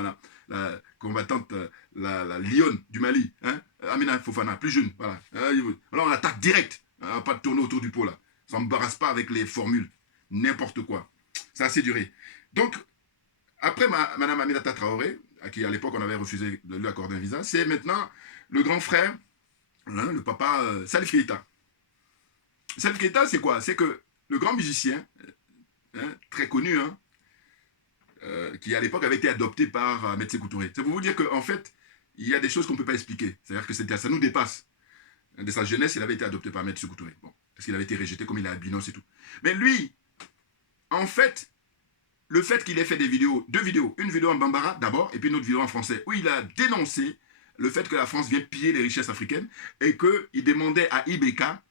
la combattante, la lionne du Mali, hein, Amina Fofana, plus jeune. Voilà. Là, on attaque direct. Hein, pas de tourner autour du pot, là. Ça ne m'embarrasse pas avec les formules. N'importe quoi. Ça a assez duré. Donc, après Madame Aminata Traoré, à qui à l'époque on avait refusé de lui accorder un visa, c'est maintenant le grand frère, hein, le papa Salif Keïta. Salif Keïta, c'est quoi? C'est que le grand musicien, hein, très connu, hein, qui à l'époque avait été adopté par Ahmed Sékou Touré. C'est pour vous dire qu'en fait, il y a des choses qu'on ne peut pas expliquer. C'est-à-dire que ça nous dépasse. De sa jeunesse, il avait été adopté par Ahmed Sékou Touré. Bon, parce qu'il avait été rejeté comme il est albinos et tout. Mais lui, en fait, le fait qu'il ait fait deux vidéos, une vidéo en bambara d'abord, et puis une autre vidéo en français, où il a dénoncé le fait que la France vient piller les richesses africaines, et qu'il demandait à Ibeka,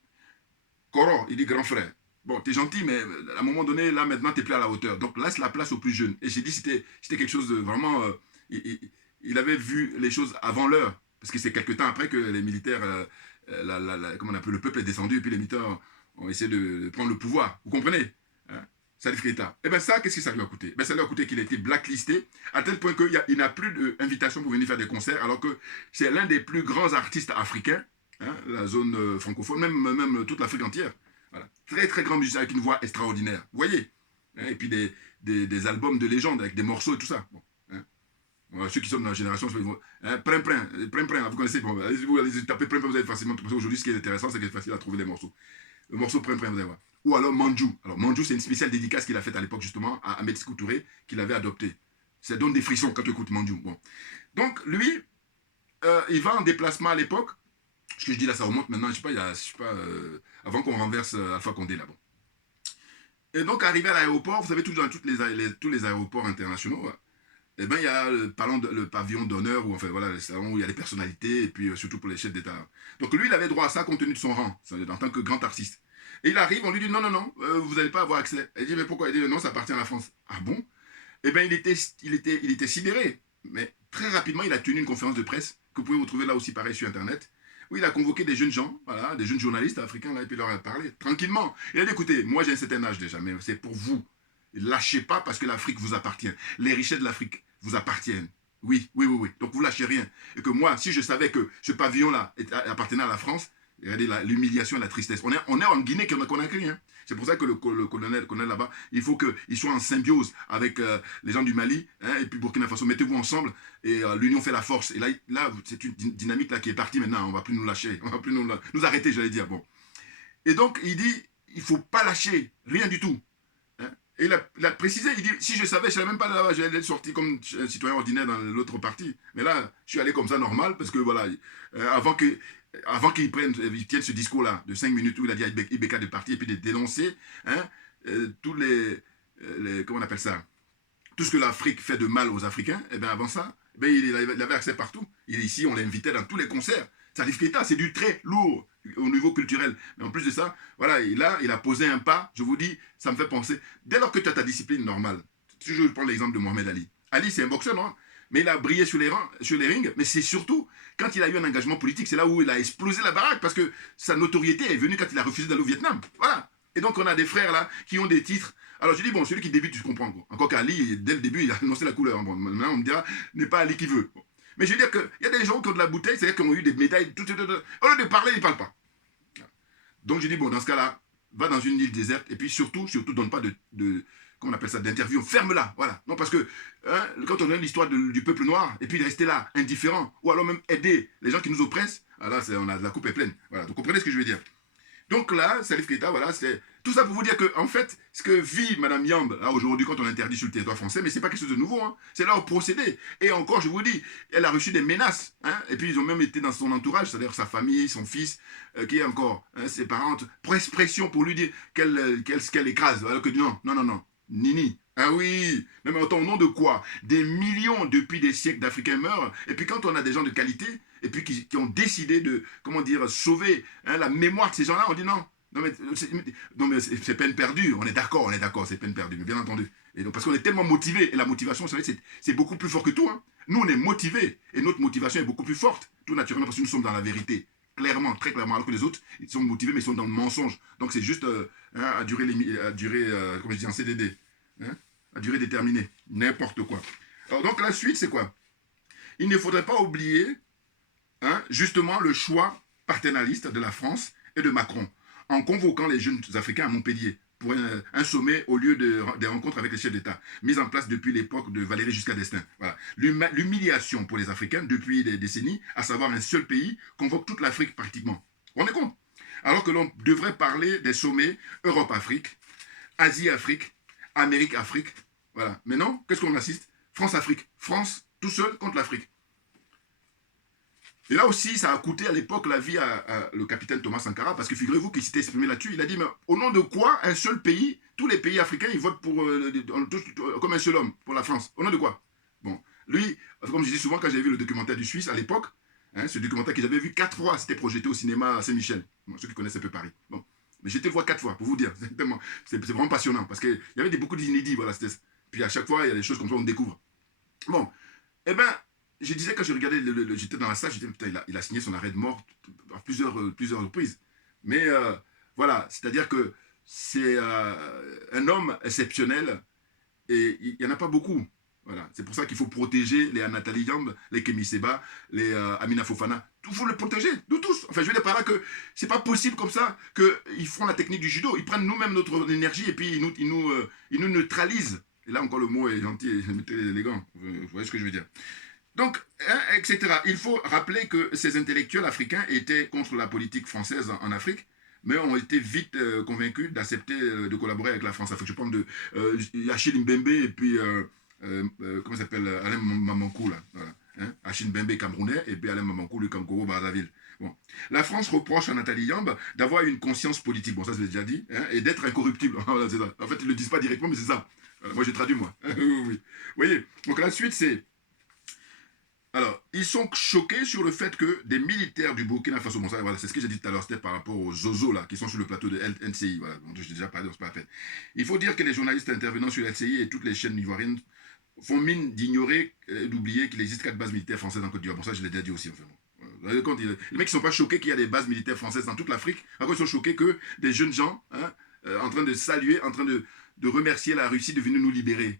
Koro, il dit grand frère, bon, t'es gentil, mais à un moment donné, là, maintenant, t'es plus à la hauteur. Donc, laisse la place aux plus jeunes. Et j'ai dit, c'était quelque chose de vraiment... il avait vu les choses avant l'heure. Parce que c'est quelques temps après que les militaires comment on appelle, le peuple est descendu et puis les militaires ont essayé de prendre le pouvoir. Vous comprenez, hein? Salif Keita. Et bien ça, qu'est-ce que ça lui a coûté? Ça lui a coûté qu'il a été blacklisté à tel point qu'il n'a plus d'invitation pour venir faire des concerts, alors que c'est l'un des plus grands artistes africains, hein, la zone francophone, même toute l'Afrique entière. Voilà. Très très grand musicien avec une voix extraordinaire. Vous voyez, hein? Et puis des albums de légende avec des morceaux et tout ça. Bon, hein? Voilà, ceux qui sont dans la génération, hein, Prin, vous connaissez, bon, allez tapez Prin, vous allez facilement trouver. Aujourd'hui, ce qui est intéressant, c'est que c'est facile à trouver les morceaux. Le morceau Prin, vous allez voir. Ou alors Manjou. Alors Manjou, c'est une spéciale dédicace qu'il a faite à l'époque justement à Ahmed Sékou Touré, qu'il avait adopté. Ça donne des frissons quand tu écoutes Manjou. Bon. Donc lui, il va en déplacement à l'époque. Ce que je dis là, ça remonte maintenant, je sais pas, avant qu'on renverse Alpha Condé là. Bon. Et donc arrivé à l'aéroport, vous savez, dans tous les aéroports internationaux, eh ben, il y a le pavillon d'honneur, où enfin voilà, le salon où il y a les personnalités, et puis surtout pour les chefs d'État. Donc lui, il avait droit à ça compte tenu de son rang, en tant que grand artiste. Et il arrive, on lui dit non, vous n'allez pas avoir accès. Il dit mais pourquoi? Il dit non, ça appartient à la France. Ah bon? Eh bien, il était sidéré. Mais très rapidement, il a tenu une conférence de presse, que vous pouvez retrouver là aussi pareil sur Internet, où il a convoqué des jeunes gens, voilà, des jeunes journalistes africains, là, et puis il leur a parlé tranquillement. Il a dit écoutez, moi j'ai un certain âge déjà, mais c'est pour vous. Lâchez pas parce que l'Afrique vous appartient. Les richesses de l'Afrique vous appartiennent. Oui. Donc vous lâchez rien. Et que moi, si je savais que ce pavillon-là appartenait à la France, regardez l'humiliation et la tristesse. On est en Guinée qu'on a créé. Hein. C'est pour ça que le colonel là-bas, il faut qu'il soit en symbiose avec les gens du Mali, hein, et puis Burkina Faso. Mettez-vous ensemble et l'union fait la force. Et là c'est une dynamique là qui est partie maintenant. On ne va plus nous lâcher. On ne va plus nous arrêter, j'allais dire. Bon. Et donc, il dit, il ne faut pas lâcher, rien du tout. Hein. Et il a précisé, il dit, si je savais, je ne savais même pas là-bas, j'allais être sorti comme un citoyen ordinaire dans l'autre parti. Mais là, je suis allé comme ça normal, parce que voilà, avant qu'il tienne ce discours-là de 5 minutes où il a dit à Ibeka de partir et puis de dénoncer hein, tous comment on appelle ça, tout ce que l'Afrique fait de mal aux Africains, et bien avant ça, il avait accès partout. Ici, on l'invitait dans tous les concerts. Salif Keita, c'est du très lourd au niveau culturel. Mais en plus de ça, voilà, il a posé un pas, je vous dis, ça me fait penser, dès lors que tu as ta discipline normale, je prends l'exemple de Mohamed Ali. Ali, c'est un boxeur, non? Mais il a brillé sur les rings, mais c'est surtout quand il a eu un engagement politique, c'est là où il a explosé la baraque, parce que sa notoriété est venue quand il a refusé d'aller au Vietnam. Voilà. Et donc on a des frères là qui ont des titres. Alors je dis, bon, celui qui débute, tu comprends. Quoi. Encore qu'Ali, dès le début, il a annoncé la couleur. Bon, maintenant on me dira, n'est pas Ali qui veut. Bon. Mais je veux dire qu'il y a des gens qui ont de la bouteille, c'est-à-dire qui ont eu des médailles. Au lieu de parler, ils ne parlent pas. Donc je dis, bon, dans ce cas-là, va dans une île déserte, et puis surtout, donne pas comment on appelle ça, d'interview, ferme-la, voilà. Non, parce que hein, quand on donne l'histoire du peuple noir, et puis de rester là, indifférent, ou alors même aider les gens qui nous oppressent, là, la coupe est pleine. Voilà, vous comprenez ce que je veux dire. Donc là, Salif Keita, voilà, c'est tout ça pour vous dire que, en fait, ce que vit Mme Yamb, là, aujourd'hui, quand on interdit sur le territoire français, mais c'est pas quelque chose de nouveau, hein, c'est leur procédé. Et encore, je vous dis, elle a reçu des menaces, hein, et puis ils ont même été dans son entourage, c'est-à-dire sa famille, son fils, qui est encore, hein, ses parents, pression pour lui dire qu'elle écrase, alors que non, Nini. Ah oui, mais au nom de quoi? Des millions depuis des siècles d'Africains meurent, et puis quand on a des gens de qualité, et puis qui ont décidé de, comment dire, sauver hein, la mémoire de ces gens-là, on dit non. Non mais c'est peine perdue, on est d'accord, c'est peine perdue, mais bien entendu. Et donc, parce qu'on est tellement motivé, et la motivation, vous savez, c'est beaucoup plus fort que tout. Hein. Nous, on est motivés, et notre motivation est beaucoup plus forte, tout naturellement, parce que nous sommes dans la vérité, clairement, très clairement, alors que les autres, ils sont motivés, mais ils sont dans le mensonge. Donc c'est juste hein, à durée, comme je dis, en CDD, hein, à durée déterminée, n'importe quoi. Alors donc la suite, c'est quoi? Il ne faudrait pas oublier hein, justement le choix paternaliste de la France et de Macron, en convoquant les jeunes Africains à Montpellier pour un sommet au lieu des rencontres avec les chefs d'État, mise en place depuis l'époque de Valéry Giscard d'Estaing. Voilà. L'humiliation pour les Africains depuis des décennies, à savoir un seul pays, convoque toute l'Afrique pratiquement. Vous vous rendez compte? Alors que l'on devrait parler des sommets Europe-Afrique, Asie-Afrique, Amérique-Afrique. Voilà. Mais non, qu'est-ce qu'on assiste? France-Afrique. France tout seul contre l'Afrique. Et là aussi, ça a coûté à l'époque la vie à le capitaine Thomas Sankara, parce que figurez-vous qu'il s'était exprimé là-dessus. Il a dit, mais au nom de quoi un seul pays, tous les pays africains, ils votent comme un seul homme pour la France? Au nom de quoi? Bon, lui, comme je dis souvent, quand j'ai vu le documentaire du Suisse à l'époque, hein, ce documentaire que j'avais vu 4 fois, c'était projeté au cinéma à Saint-Michel. Bon, ceux qui connaissent un peu Paris. Bon, mais j'ai été le voir 4 fois, pour vous dire. C'est vraiment passionnant, parce qu'il y avait beaucoup d'inédits, voilà. Puis à chaque fois, il y a des choses comme ça, on découvre. Bon, eh bien, je disais quand je regardais, j'étais dans la salle, je disais, putain, il a signé son arrêt de mort à plusieurs reprises. Mais voilà, c'est-à-dire que c'est un homme exceptionnel et il n'y en a pas beaucoup. Voilà. C'est pour ça qu'il faut protéger les Nathalie Yamb, les Kemi Seba, les Amina Fofana. Il faut les protéger, nous tous. Enfin, je veux dire par là que c'est pas possible comme ça qu'ils font la technique du judo. Ils prennent nous-mêmes notre énergie et puis ils nous neutralisent. Et là encore le mot est gentil et élégant. Vous voyez ce que je veux dire. Donc, hein, etc. Il faut rappeler que ces intellectuels africains étaient contre la politique française en Afrique, mais ont été vite convaincus d'accepter de collaborer avec la France-Afrique. Je parle de Achille Mbembe et puis, comment ça s'appelle, Alain Mamankou, là. Voilà. Hein? Achille Mbembe, Camerounais, et puis Alain Mamankou, le Kankoro, Brazzaville. Bon. La France reproche à Nathalie Yamb d'avoir une conscience politique, bon ça je l'ai déjà dit, hein, et d'être incorruptible. Voilà, c'est ça. En fait, ils ne le disent pas directement, mais c'est ça. Voilà, moi j'ai traduit, moi. Oui. Vous voyez, donc la suite c'est... Alors, ils sont choqués sur le fait que des militaires du Burkina Faso, bon ça, voilà, c'est ce que j'ai dit tout à l'heure, c'était par rapport aux Zozo, là, qui sont sur le plateau de LCI, voilà, dont j'ai déjà parlé, c'est pas la peine. Il faut dire que les journalistes intervenant sur LCI et toutes les chaînes ivoiriennes font mine d'ignorer et d'oublier qu'il existe 4 bases militaires françaises en Côte d'Ivoire. Bon, ça, je l'ai déjà dit aussi, enfin bon. Vous avez compte, les mecs ne sont pas choqués qu'il y a des bases militaires françaises dans toute l'Afrique. Encore, ils sont choqués que des jeunes gens, hein, en train de saluer, en train de remercier la Russie de venir nous libérer.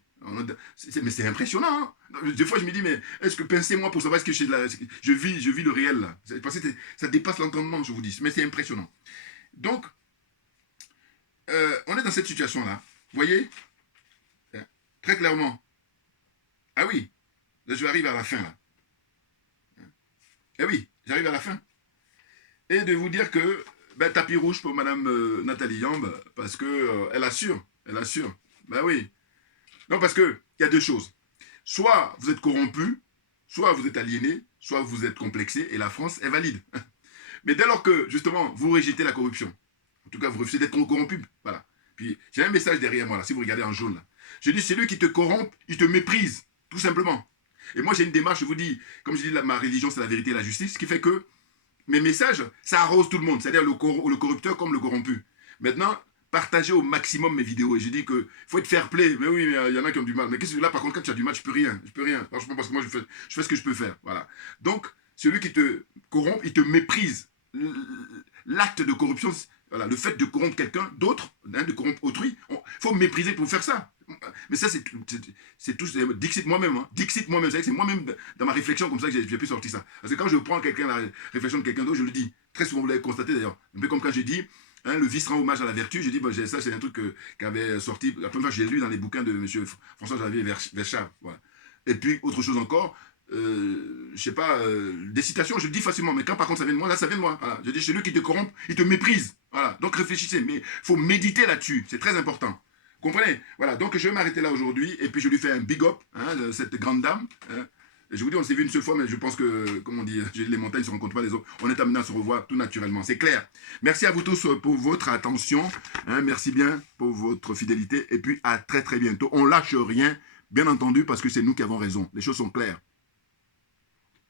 Mais c'est impressionnant. Hein. Des fois, je me dis, mais est-ce que pincez-moi pour savoir ce que je vis le réel là. Parce que ça dépasse l'entendement, je vous dis. Mais c'est impressionnant. Donc, on est dans cette situation-là. Vous voyez, très clairement. Ah oui, là, je vais arriver à la fin là. Eh oui, j'arrive à la fin. Et de vous dire que ben, tapis rouge pour Madame Nathalie Yamb, parce que elle assure. Ben oui. Non, parce qu'il y a deux choses. Soit vous êtes corrompu, soit vous êtes aliéné, soit vous êtes complexé, et la France est valide. Mais dès lors que, justement, vous rejetez la corruption, en tout cas, vous refusez d'être corrompu, voilà. Puis, j'ai un message derrière moi, là, si vous regardez en jaune, là. Je dis, c'est lui qui te corrompt, il te méprise, tout simplement. Et moi, j'ai une démarche, je vous dis, comme je dis, ma religion, c'est la vérité et la justice, ce qui fait que mes messages, ça arrose tout le monde, c'est-à-dire le corrupteur comme le corrompu. Maintenant, partagez au maximum mes vidéos. Et je dis que faut être fair play. Mais oui, il y en a qui ont du mal. Mais qu'est-ce que là, par contre, quand tu as du mal, je peux rien. Franchement, parce que moi, je fais ce que je peux faire. Voilà. Donc, celui qui te corrompt, il te méprise. L'acte de corruption, voilà, le fait de corrompre quelqu'un d'autre, hein, de corrompre autrui, il faut mépriser pour faire ça. Mais ça, c'est tout. Dixit moi-même. Hein. Dixit moi-même. C'est moi-même, dans ma réflexion, comme ça que j'ai pu sortir ça. Parce que quand je prends la réflexion de quelqu'un d'autre, je le dis. Très souvent, vous l'avez constaté d'ailleurs. Un peu comme quand j'ai dit. Hein, le vice rend hommage à la vertu. J'ai dit, bon, ça c'est un truc qu'avait sorti, la première fois que j'ai lu dans les bouquins de M. François-Xavier Verschave. Voilà. Et puis, autre chose encore, je sais pas, des citations, je le dis facilement, mais quand par contre ça vient de moi, là ça vient de moi. Voilà. Je dis, celui qui te corrompt, il te méprise. Voilà. Donc réfléchissez, mais il faut méditer là-dessus, c'est très important. Vous comprenez? Voilà, donc je vais m'arrêter là aujourd'hui, et puis je lui fais un big up, hein, cette grande dame. Hein. Je vous dis, on s'est vu une seule fois, mais je pense que, comme on dit, les montagnes ne se rencontrent pas les autres. On est amené à se revoir tout naturellement. C'est clair. Merci à vous tous pour votre attention. Hein, merci bien pour votre fidélité. Et puis, à très très bientôt. On lâche rien, bien entendu, parce que c'est nous qui avons raison. Les choses sont claires.